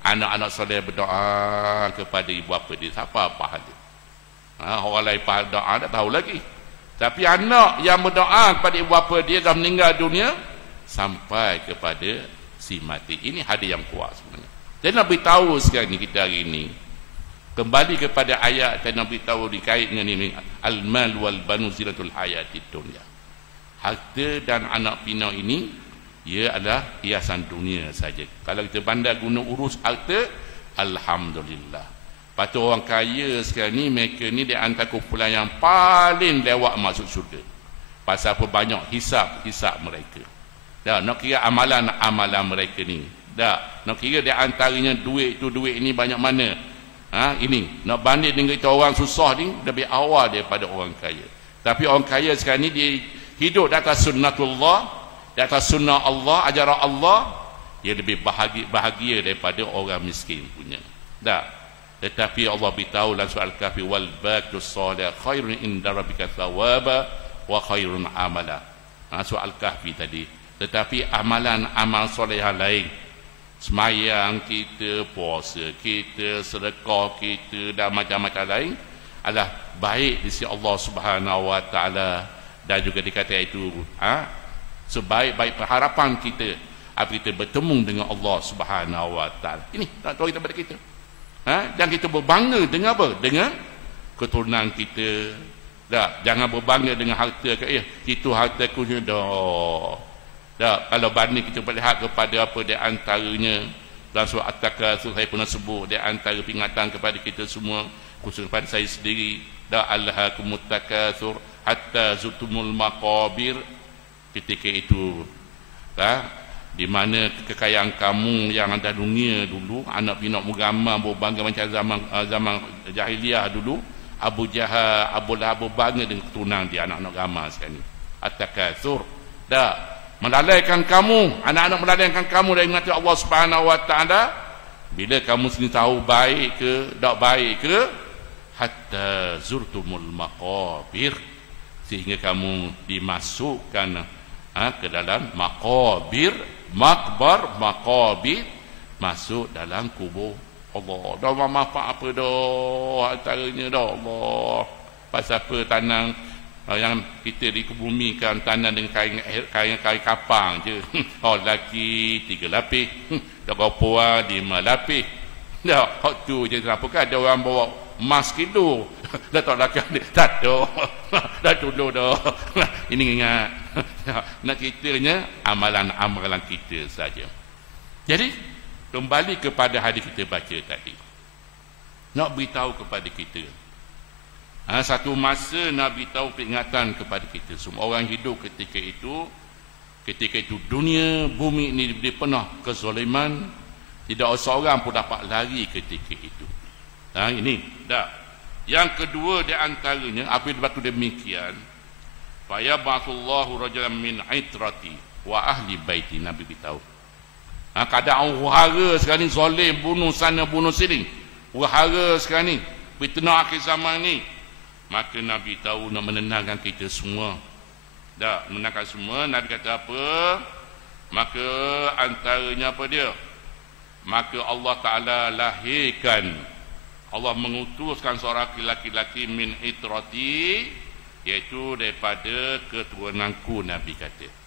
Anak-anak soleh berdoa kepada ibu bapa dia. Siapa pahala? Orang lain pahala doa tak tahu lagi. Tapi anak yang berdoa kepada ibu bapa dia dah meninggal dunia sampai kepada si mati. Ini hadis yang kuat sebenarnya. Jadi nak beritahu sekarang ni kita hari ini kembali kepada ayat yang nak beritahu dikait dengan ini, al-mal wal banu zinatul hayatid dunya. Harta dan anak pinak ini ia adalah hiasan dunia saja. Kalau kita pandai guna urus harta, alhamdulillah. Patut orang kaya sekarang ni, mereka ni di antara kumpulan yang paling lewat masuk syurga. Pasal apa? Banyak hisap mereka. Dah nak kira amalan mereka ni. Dah nak kira di antaranya duit ni banyak mana. Ini nak banding dengan kita orang susah ni lebih awal daripada orang kaya. Tapi orang kaya sekarang ni dia hidup di atas sunnatullah, di atas sunnah Allah, ajaran Allah. Dia lebih bahagia daripada orang miskin punya. Dah. Tetapi Allah beritahu dalam surah Al-Kahfi, wal baqiyus salih khairun inda rabbika thawaba wa khairun amala. Surah Al-Kahfi tadi. Tetapi amal soleh yang lain, semayang kita, puasa kita, sedekah kita dan macam-macam lain adalah baik di sisi Allah Subhanahu Wa Taala. Dan juga dikata itu sebaik-baik pengharapan kita apabila kita bertemu dengan Allah Subhanahu Wa Taala. Ini nak tahu kita pada kita. Dan kita berbangga dengan apa? Dengan keturunan kita. Dah, jangan berbangga dengan harta itu hartaku ni dah. Kalau banding kita melihat kepada apa di antaranya dalam surah At-Takatsur, saya pernah sebut di antara peringatan kepada kita semua, khusus kepada saya sendiri, dah alhaakumut takatsur hatta zurtumul maqabir. Ketika itu di mana kekayaan kamu yang ada dunia dulu, anak pinak mugamma berbangga macam zaman jahiliah dulu. Abu Jahal, Abu Lahab berbangga dengan keturunan dia, anak-anak gamar sekarang ni. At-Takatsur. Dah melalaikan kamu, anak-anak melalaikan kamu dari mengatakan Allah Subhanahu wa taala, bila kamu sendiri tahu baik ke tak baik ke, hatta zurtumul maqabir, sehingga kamu dimasukkan ke dalam maqabir, maqabir, masuk dalam kubur Allah. Dah manfaat apa dah antaranya dah Allah. Pasal apa tanang yang kita dikebumikan tanah dengan kain kapang je. Oh lelaki 3 lapis, dah perempuan 5 lapis. Dah hak tu je. Kenapa kan ada orang bawa emas kilo dah tak lakukan tak dah dulu dah. Ini ingat nak ceritanya amalan-amalan kita saja. Jadi kembali kepada hadis kita baca tadi, nak beritahu kepada kita, satu masa nak beritahu peringatan kepada kita semua orang hidup ketika itu dunia bumi ini dipenuh kezaliman, tidak seorang pun dapat lari ketika itu. Ini dah. Yang kedua di antaranya, apabila demikian, fayabatullahu rajulan min itrati wa ahli baiti, Nabi beritahu. Keadaan huru-hara sekarang ni, zalim, bunuh sana bunuh sini, huru-hara sekarang ni, fitnah akhir zaman ni. Maka Nabi tahu nak menenangkan kita semua. Dah, menenangkan semua. Nabi kata apa? Maka antaranya apa dia? Maka Allah Ta'ala lahirkan, Allah mengutuskan seorang laki-laki min itrati, iaitu daripada keturunanku, Nabi kata.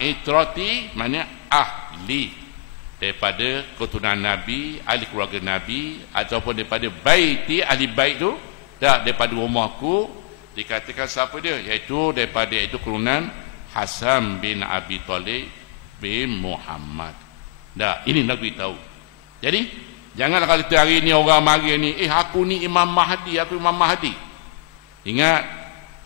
Itrati maknanya ahli, daripada keturunan Nabi, ahli keluarga Nabi, ataupun daripada baiti, ahli bait tu, tak daripada rumahku. Dikatakan siapa dia? Iaitu daripada itu keturunan Hasan bin Abi Talib bin Muhammad. Dah, ini Nabi tahu. Jadi janganlah kalau hari ni orang mari ni, aku ni Imam Mahdi, aku Imam Mahdi. Ingat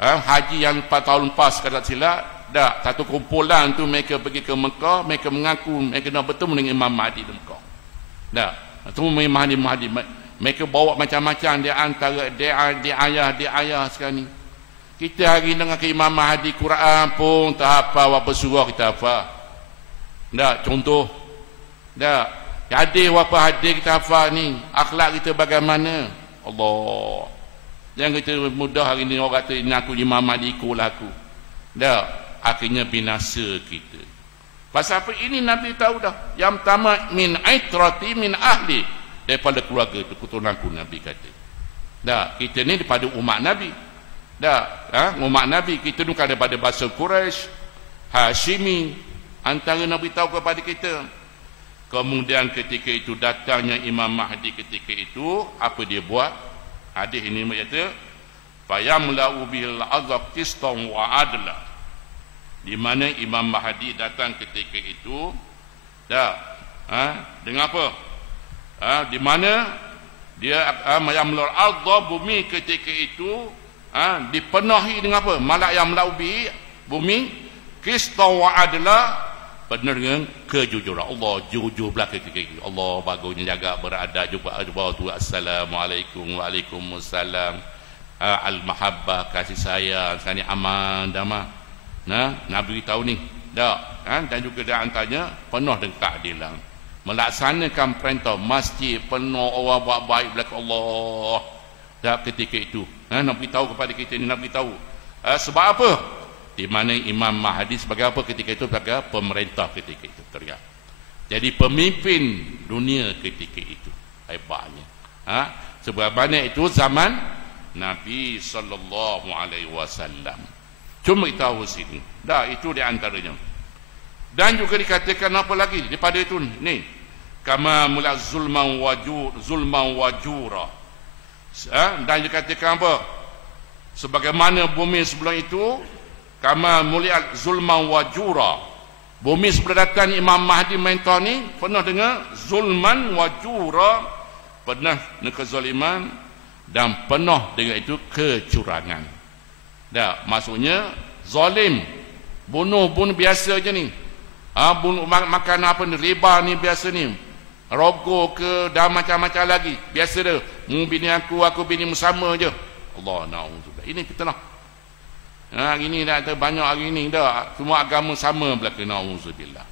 haji yang 4 tahun lepas kata silap, dah satu kumpulan tu mereka pergi ke Mekah, mereka mengaku mereka nak bertemu dengan Imam Mahdi di Mekah. Dah, tu Mahdi mereka bawa macam-macam di antara dia ayah sekarang ni. Kita hari dengan ke Imam Mahdi, Quran pun tak hafal, apa surah kita hafal. Dah, contoh. Dah, hadis apa hadis kita hafal ni, akhlak kita bagaimana? Allah. Jangan kita mudah hari ni orang kata aku Imam Mahdi, ikutlah aku. Dah, akhirnya binasa kita. Pasal apa? Ini Nabi tahu dah. Yang pertama min aitrati min ahli, daripada keluarga itu, keturunanku, Nabi kata. Dah, kita ni daripada umat Nabi. Dah, umat Nabi kita bukan daripada bangsa Quraisy, Hashimi. Antara Nabi tahu kepada kita. Kemudian ketika itu datangnya Imam Mahdi ketika itu, apa dia buat? Hadis ini berkata, fayamla'u bil azab qistan wa adla. Di mana Imam Mahdi datang ketika itu, dah, dengan apa? Di mana dia yamla'u al-ardh, bumi ketika itu dipenuhi dengan apa? Malak yang melaubi bumi qistan wa adla, benar dengan kejujuran. Allah jujur belaka ketika Allah bagusnya jaga beradab juga tu. Assalamualaikum, waalaikumsalam, al-mahabbah, kasih sayang, sekali aman, damai. Nabi tahu ni dah, dan juga dia antaranya penuh dengan keadilan, melaksanakan perintah masjid penuh orang buat baik belaka Allah. Dah ketika itu Nabi tahu kepada kita ni, Nabi tahu sebab apa? Di mana Imam Mahdi sebagai apa ketika itu? Sebagai pemerintah ketika itu. Terlihat. Jadi pemimpin dunia ketika itu. Hebatnya. Sebab banyak itu zaman Nabi SAW. Cuma kita tahu sini. Dah, itu di antaranya. Dan juga dikatakan apa lagi daripada itu ni? Kama mula zulman wajura. Dan dikatakan apa? Sebagaimana bumi sebelum itu, kama muliat zulman wajura, bumi sebelum datang Imam Mahdi mentor ni penuh dengan zulman wajura, penuh dengan kezaliman dan penuh dengan itu kecurangan. Dah, maksudnya zalim, bunuh biasa je ni. Bunuh makan apa ni, riba ni biasa ni, rogok ke dan macam-macam lagi biasa dia. Bini aku bini sama je. Allah na'udzubillah. Ini fitnah. Hari ni dah ada banyak hari ni dah. Semua agama sama belaka. Na'udzubillah.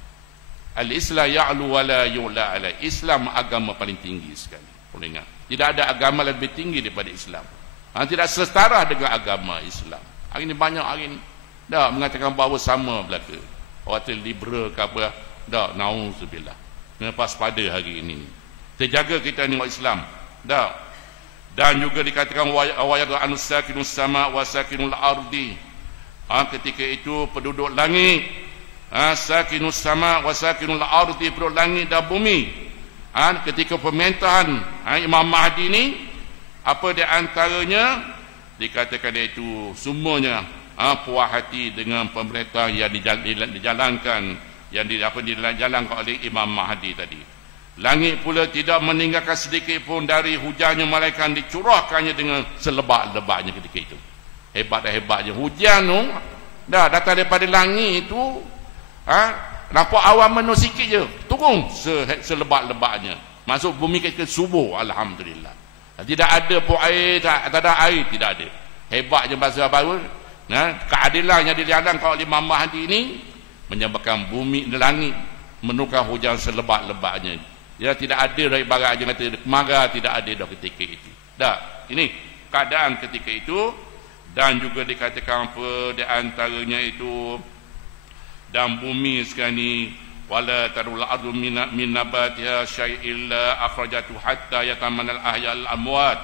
Al-Islam ya'lu wa la yu'la alai. Islam agama paling tinggi sekali. Boleh ingat. Tidak ada agama lebih tinggi daripada Islam. Tidak setara dengan agama Islam. Hari ni banyak hari ni. Dah mengatakan bahawa sama belaka. Orang liberal ke apa. Dah, na'udzubillah. Kena waspada hari ini. Terjaga kita ni Islam. Dah. Dan juga dikatakan wayadu anusakinus sama wasakinul ardi. Ketika itu penduduk langit, sakinus sama wasakinul ardi, penduduk langit dan bumi. Ketika pemerintahan Imam Mahdi ni, apa di antaranya dikatakan iaitu semuanya puas hati dengan pemerintahan yang dijalankan, yang dijalankan oleh Imam Mahdi tadi. Langit pula tidak meninggalkan sedikit pun dari hujannya, malaikat dicurahkannya dengan selebat-lebatnya ketika itu. Hebat-hebatnya hujan tu dah datang daripada langit itu, nampak awan menus sikit je, turun selebat-lebatnya masuk bumi ketika subuh. Alhamdulillah. Tidak ada pun air, tak ada air, tidak ada. Hebatnya bahasa baru. Keadilan yang dijalankan oleh Imam Mahdi ini menyebabkan bumi dan langit menukar hujan selebat-lebatnya. Ya, tidak ada dari barat je kata marah, tidak ada dah ketika itu. Dah, ini keadaan ketika itu. Dan juga dikatakan apa di antaranya itu, dan bumi sekarang ni wala tarul ardu min nabatiha syai'illa akhrajatu hatta yatamanal ahyal amwat.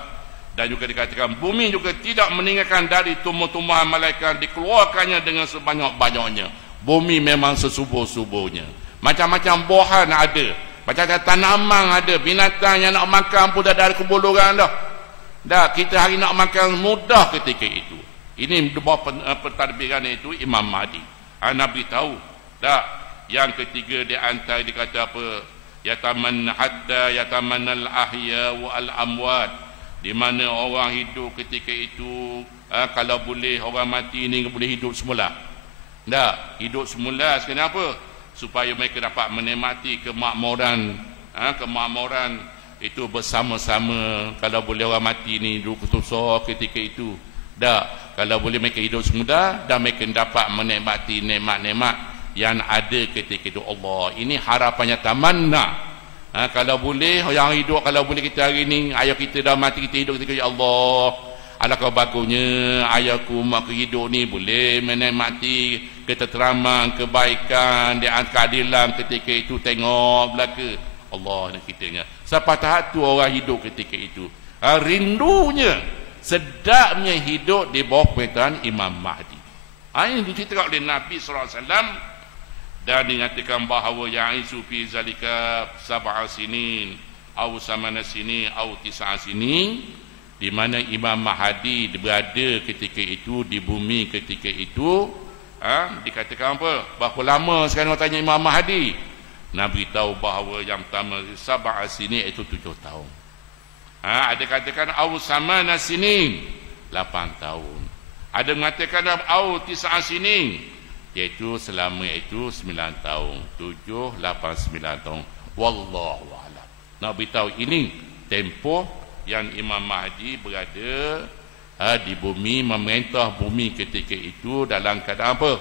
Dan juga dikatakan bumi juga tidak meninggalkan dari tumbuh-tumbuhan malaikat, dikeluarkannya dengan sebanyak-banyaknya. Bumi memang sesubuh-subuhnya. Macam-macam buahan ada, macam-macam tanaman ada, binatang yang nak makan pun dah dari kebuluran dah. Dah, kita hari nak makan mudah ketika itu. Ini bawah pentadbiran itu Imam Mahdi. Nabi tahu. Dah, yang ketiga di antara dikata apa? Yatamannal ahya wal amwat. Di mana orang hidup ketika itu, kalau boleh orang mati ni boleh hidup semula. Dah, hidup semula kenapa? Supaya mereka dapat menikmati kemakmuran, kemakmuran itu bersama-sama. Kalau boleh orang mati ni dulu ketusah ketika itu. Dah, kalau boleh mereka hidup semula dan mereka dapat menikmati nikmat-nikmat yang ada ketika itu. Allah, ini harapannya tamanna. Kalau boleh yang hidup, kalau boleh kita hari ni ayah kita dah mati, kita hidup ketika ya Allah, alangkah bagusnya ayahku mak hidup ni boleh menikmati ketenteraman, kebaikan, dan keadilan ketika itu. Tengok belaka Allah dan kitanya. Siapa tahu orang hidup ketika itu, rindunya, sedapnya hidup di bawah pemerintahan Imam Mahdi. Ini diceritakan oleh Nabi SAW. Dan dinyatakan bahawa ya'isu fi zalika sab'a sinin au samana sinin au tis'a sinin, di mana Imam Mahdi berada ketika itu di bumi ketika itu. Dikatakan apa? Berapa lama sekarang orang tanya Imam Mahdi? Nabi tahu bahawa yang pertama sab'a sinin itu 7 tahun. Ada katakan au samana sinin 8 tahun. Ada mengatakan au tis'a sinin, iaitu selama itu 9 tahun. 7, 8, 9 tahun. Wallahu a'lam. Nabi tahu ini tempoh yang Imam Mahdi berada di bumi, memerintah bumi ketika itu dalam keadaan apa?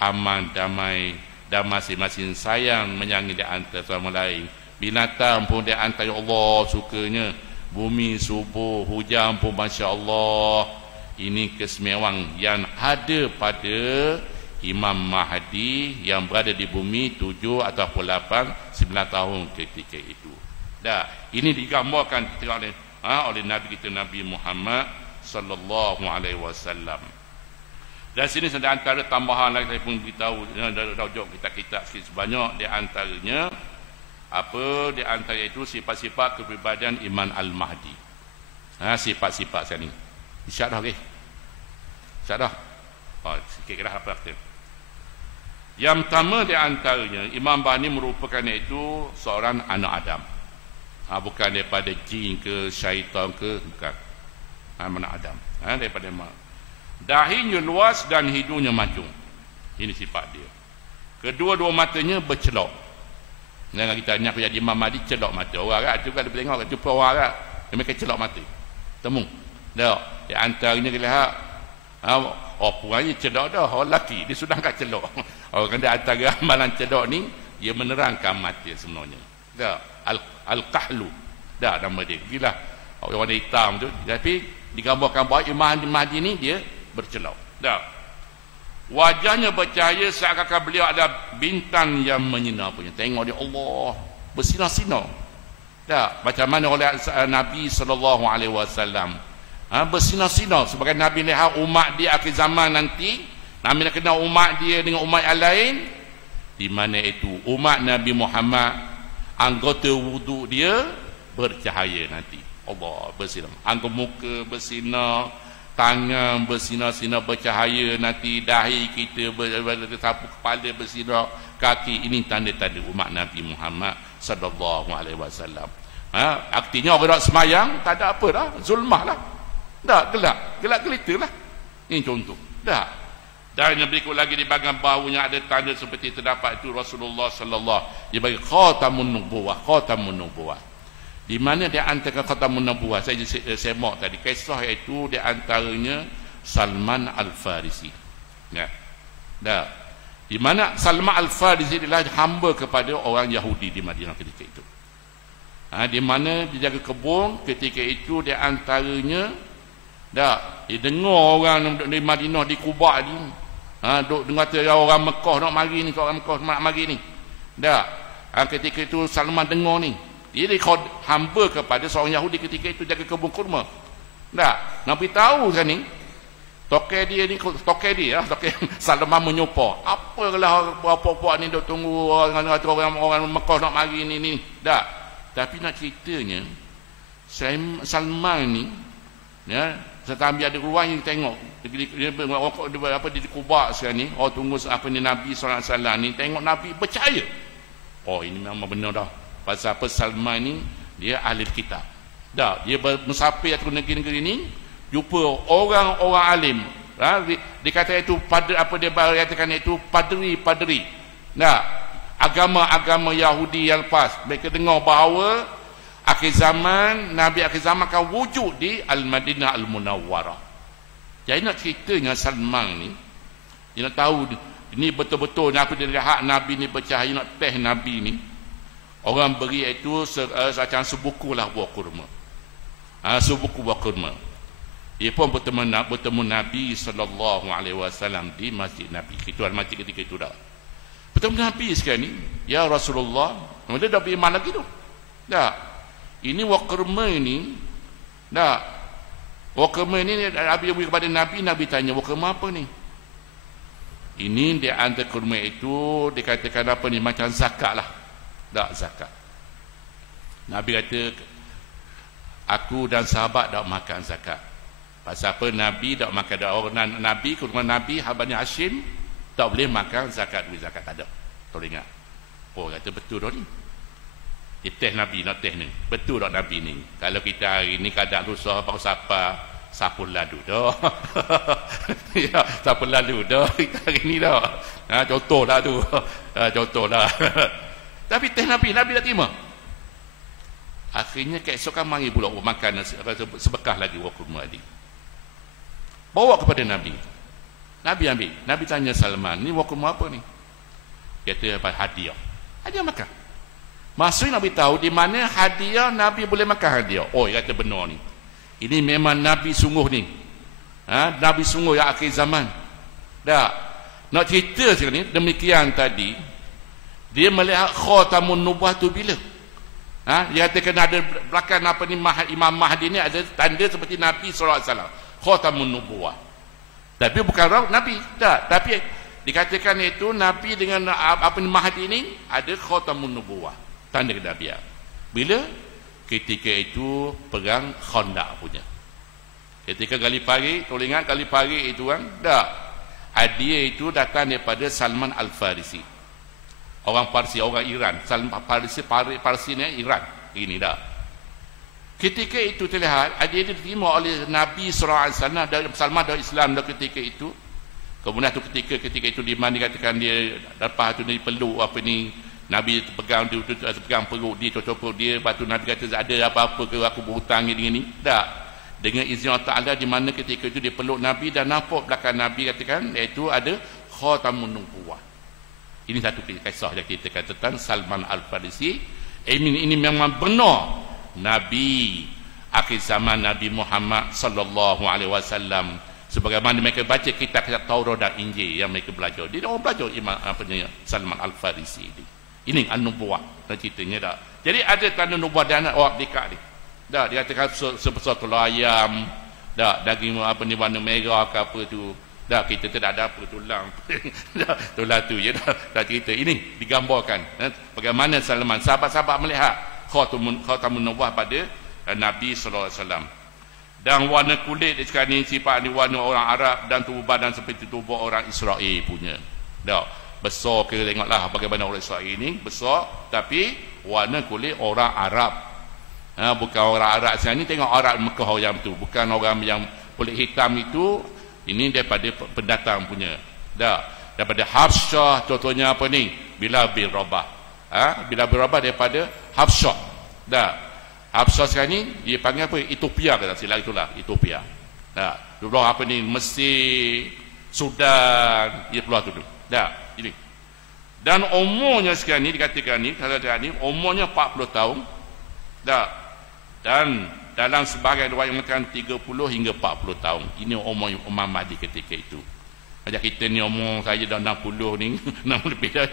Aman, damai, dan masing-masing sayang menyayangi di antara sama lain. Binatang pun di antara Allah sukanya. Bumi subur, hujan pun Masya Allah. Ini kesemewang yang ada pada Imam Mahdi yang berada di bumi 7 ataupun 8, 9 tahun ketika itu. Dah, ini digambarkan kita oleh Nabi kita Nabi Muhammad sallallahu alaihi wasallam. Dan sini ada antara tambahan lagi saya pun beritahu rujuk kitab-kitab sikit sebanyak, di antaranya apa? Di antara itu sifat-sifat kepribadian Imam Al-Mahdi. Sifat-sifat sekali. Isyak dah, okey. Isyak dah. Sikit dah apa kita. Yang pertama di antaranya, Imam Mahdi merupakan itu seorang anak Adam. Bukan daripada jin ke syaitan ke, bukan. Anak Adam. Daripada dahinya luas dan hidungnya mancung. Ini sifat dia. Kedua-dua matanya bercelok. Jangan kita nak jadi Imam Mahdi celok mata. Orang Arab tu kalau tengok jumpa orang Arab, mereka celok mata. Temu. Dah, di antaranya kita lihat Oh puannya cedok dah, orang lelaki dia sudah angkat celok. Orang kena antara amalan cedok ni, dia menerangkan mata sebenarnya. Dah, al-kahlu. Dah nama dia. Gila. Orang hitam tu, tapi digambarkan bahawa Imam Mahdi ni dia bercelok. Dah. Wajahnya bercahaya seakan-akan beliau ada bintang yang menyinar punya. Tengok dia Allah bersinar-sinar. Dah, macam mana oleh Nabi SAW bersinar-sinar sebagai Nabi lihat umat dia akhir zaman nanti. Nabi nak kenal umat dia dengan umat yang lain, di mana itu umat Nabi Muhammad anggota wuduk dia bercahaya nanti. Allah bersinar, anggota muka bersinar, tangan bersinar-sinar bercahaya nanti, dahi kita sapu kepala bersinar, kaki. Ini tanda-tanda umat Nabi Muhammad sallallahu alaihi wasallam. Artinya orang nak semayang tak ada apa dah, zulmah lah. Dah gelap gelita lah. Ini contoh. Dah. Dan yang berikut lagi di bahagian bahunya ada tanda seperti terdapat itu Rasulullah sallallahu dia bagi khatamun nubuwah. Di mana dia antara khatamun nubuwah saya semak tadi kisah itu di antaranya Salman Al-Farisi. Ya. Dah. Di mana Salman Al-Farisi adalah hamba kepada orang Yahudi di Madinah ketika itu. Di mana dia jaga kebun ketika itu di antaranya dah dia dengar orang di Madinah di Kuba ni duk dengar orang Mekah nak mari ni, orang Mekah nak mari ni. Dah ketika itu Salman dengar ni. Dia hamba kepada seorang Yahudi ketika itu jaga kebun kurma. Dah Nabi tahu kan ni tokai dia Salman menyupa. Apalah puak-puak ni duk tunggu orang Mekah nak mari ni. Dah. Tapi nak ceritanya Salman ni ya, saya ambil ada ruang yang tengok dia apa di Kuba sekarang ni, tunggu apa ni Nabi sallallahu alaihi wasallam ni, tengok Nabi percaya. Ini memang benar dah. Pasal apa Salman ni dia ahli kitab. Dah, dia musafir ke negeri-negeri ni, jumpa orang-orang alim. Dikata itu pada apa dia katakan itu padri. Nah, agama-agama Yahudi yang lepas. Mereka dengar bahawa akhir zaman, Nabi akhir zaman akan wujud di Al-Madinah Al-Munawwarah. Jadi nak ceritanya Salman ni, dia nak tahu ini betul-betul apa dia lihat Nabi ni bercahaya, nak teh Nabi ni. Orang beri itu macam sebuku lah buah kurma. Sebuku buah kurma. Dia pun bertemu Nabi sallallahu alaihi wasallam di Masjid Nabi. Itu masjid ketika itu dah. Bertemu Nabi sekarang ni, ya Rasulullah, dia dah beriman lagi tu. Dah. Ini buah kurma ni, dah. Buah kurma ni Nabi beri kepada Nabi, Nabi tanya, buah kurma apa ni? Ini dia antara kurma itu dikatakan apa ni, macam zakat lah. Tak zakat. Nabi kata aku dan sahabat tak makan zakat. Pasal apa? Nabi tak makan orang Nabi, keturunan Nabi Bani Hashim tak boleh makan zakat. Duit zakat tak ada. Tolong ingat. Kata betul dah ni. Teh Nabi nak teh ni. Betul tak Nabi ni? Kalau kita hari ni kadang susah apa sapu lalu dah. Ya, sapu lalu dah kita hari ni dah. Contohlah tu. Contohlah. Tapi teh Nabi tak terima. Akhirnya keesokan mari pula makan sebekah lagi buah kurma tadi. Bawa kepada Nabi. Nabi ambil. Nabi tanya Salman, ni buah kurma apa ni? Kata apa? Hadiah. Hadiah makan. Maksudnya Nabi tahu di mana hadiah Nabi boleh makan hadiah. Dia kata benar ni. Ini memang Nabi sungguh ni. Nabi sungguh yang akhir zaman. Dah. Nak cerita sekarang ni demikian tadi. Dia melihat khatamun nubuwah tu bila? Dia katakan ada belakang apa ni Imam Mahdi ni ada tanda seperti Nabi sallallahu alaihi wasallam. Khatamun nubuwah. Tapi bukan roh Nabi, tak. Tapi dikatakan itu Nabi dengan apa ni Mahdi ni ada khatamun nubuwah. Tanda kenabian. Bila? Ketika itu perang Khandaq punya. Ketika Gallipari, tolong ingat Gallipari itu kan? Tak. Hadiah itu datang daripada Salman Al-Farisi. Orang Parsi, orang Iran. Parsi ni Iran. Ini dah. Ketika itu terlihat dia diterima oleh Nabi SAW dari Salman dari Islam dari ketika itu. Kemudian tu ketika itu di mana dikatakan dia lepas tu dia peluk apa ni Nabi pegang perut dia, cocok perut dia. Lepas tu Nabi kata ada apa-apa ke aku berhutang dengan ni. Tak. dengan izin Allah Ta'ala, di mana ketika itu dia peluk Nabi dan nampak belakang Nabi katakan iaitu ada khatamun nubuwah. Ini satu kisah yang kita kata tentang Salman Al-Farisi. Ini memang benar Nabi akhir zaman, Nabi Muhammad sallallahu alaihi wasallam, sebagaimana mereka baca kitab Taurat dan Injil yang mereka belajar. Dia orang belajar Imam Salman Al-Farisi ini. Ini an-nubuwah ceritanya dah. Jadi ada tanda nubuwah dan orang dekat ni. Dah dia katakan sebesar telur ayam, dah daging warna merah ke apa tu. Dah kita tidak ada apa tulang. Dah tulang tu je dah cerita. Ini digambarkan bagaimana Salman sahabat-sahabat melihat khatamun nubuwah pada Nabi sallallahu alaihi wasallam. Dan warna kulit dia sekarang ni sifat ni warna orang Arab dan tubuh badan seperti tubuh orang Israel punya. Dah besar ke, tengoklah bagaimana orang Israel ni besar tapi warna kulit orang Arab. Bukan orang Arab sekarang ni, tengok Arab Mekah yang tu, bukan orang yang kulit hitam itu. Ini daripada pendatang punya. Dah daripada Habsyah, contohnya apa ni, Bilal bin Rabah. Bilal bin Rabah daripada Habsyah. Dah Habsyah sekarang ni dia panggil apa, Ethiopia ke tak silap, itulah Ethiopia. Dah dulu apa ni, Mesir, Sudan, dia keluar tu. Dah ini. Dan umurnya sekarang ni dikatakan ni, kalau sekarang ni umurnya 40 tahun. Dah. Dan dalam sebahagian riwayat mengatakan 30 hingga 40 tahun. Ini umur Imam Mahdi ketika itu. Macam kita ni umur saya dah 60 ni, 60 lebih dah.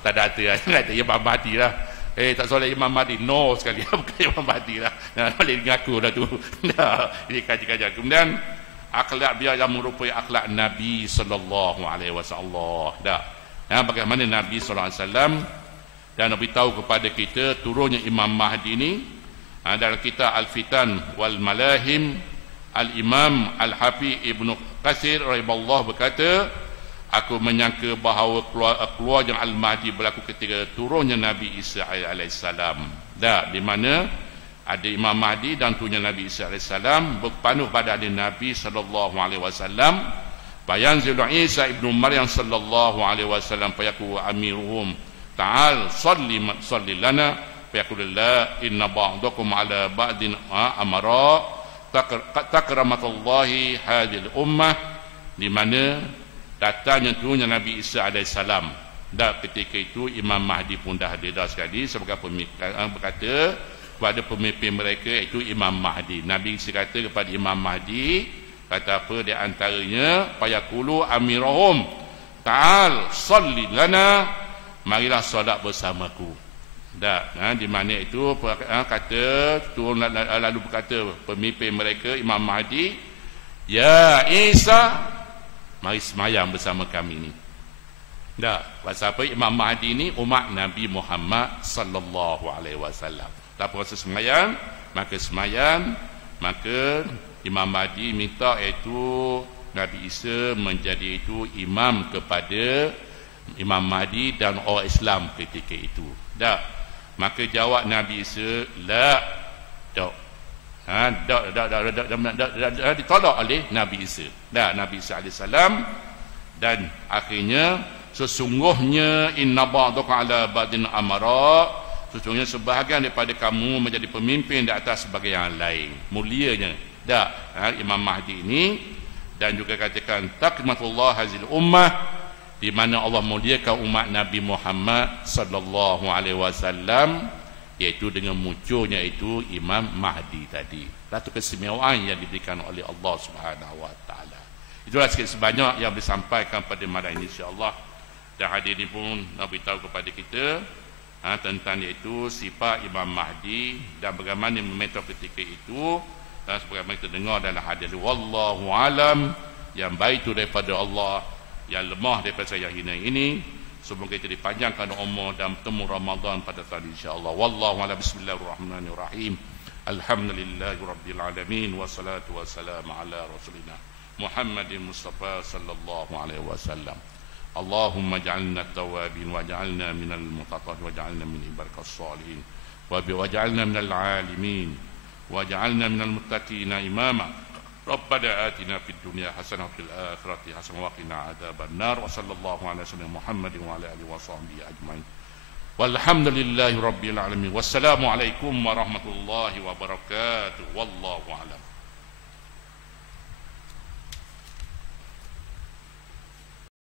Tak ada hati lah. Kata Imam Mahdi lah. Tak soal Imam Mahdi. No sekali. Bukan Imam Mahdi lah. Boleh mengaku dah tu. Ini kaji-kajian. Kemudian akhlak dia yang merupai akhlak Nabi sallallahu alaihi wasallam. Bagaimana Nabi sallallahu alaihi wasallam dan Nabi tahu kepada kita turunnya Imam Mahdi ini. Dalam kitab Al-Fitan wal Malahim, Al-Imam Al-Hafiz Ibnu Katsir rahimahullah berkata, aku menyangka bahawa keluarnya Al-Mahdi berlaku ketika turunnya Nabi Isa alaihissalam. Di mana ada Imam Mahdi dan turunnya Nabi Isa alaihissalam berpandu pada Nabi sallallahu alaihi wasallam. Bayanzilu Isa ibnu Maryam sallallahu alaihi wasallam fayaku amiruhum ta'al salli lana fayaqul la inna ba'dakum ala ba'din amara takramallahi hadhil ummah, di mana datangnya turunnya Nabi Isa alaihissalam. Dan ketika itu Imam Mahdi pun dah ada sekali sebagai pemimpin, berkata kepada pemimpin mereka iaitu Imam Mahdi. Nabi Isa kata kepada Imam Mahdi, kata apa di antaranya, fayaqulu amirahum ta'al salli lana, marilah solat bersamaku. Di mana itu kata turun lalu berkata pemimpin mereka Imam Mahdi, ya Isa, mari semayang bersama kami ni. Pasal apa? Imam Mahdi ni umat Nabi Muhammad sallallahu alaihi wasallam. Tak puasa semayang, maka Imam Mahdi minta iaitu Nabi Isa menjadi itu imam kepada Imam Mahdi dan orang Islam ketika itu. Maka jawab Nabi Isa, la, ditolak oleh Nabi Isa. Nabi Isa alaihissalam. Dan akhirnya sesungguhnya inna ba'dakum ala ba'din amara, sesungguhnya sebahagian daripada kamu menjadi pemimpin di atas sebahagian yang lain. Mulianya Imam Mahdi ini. Dan juga katakan takmatullah hazil ummah, di mana Allah muliakan umat Nabi Muhammad sallallahu alaihi wasallam, iaitu dengan munculnya itu Imam Mahdi tadi. Satu keistimewaan yang diberikan oleh Allah Subhanahu wa taala. Itulah sikit sebanyak yang disampaikan pada malam ini insya-Allah. Dan hadirin pun nak beritahu kepada kita tentang iaitu sifat Imam Mahdi dan bagaimana memetode ketika itu, dan sebagaimana kita dengar dalam hadis, wallahu alam, yang baik itu daripada Allah, yang lemah daripada saya hina ini. Semoga kita dipanjangkan umur dan bertemu Ramadan pada tahun insya-Allah. Wallahu a'lam. Bismillahirrahmanirrahim. Alhamdulillahirabbil alamin, wassalatu wassalamu ala rasulina Muhammadin Mustafa sallallahu alaihi wasallam. Allahumma ij'alna at-tawwabin waj'alna minal mutatahhirin waj'alna min ibadikas salihin waj'alna minal alimin waj'alna minal muttaqina imama. ربنا آتنا في الدنيا حسنة وفي الآخرة حسنة وقنا عذاب النار وصلى الله على سيدنا محمد وعلى آله وصحبه أجمعين والحمد لله رب العالمين والسلام عليكم ورحمة الله وبركاته والله أعلم.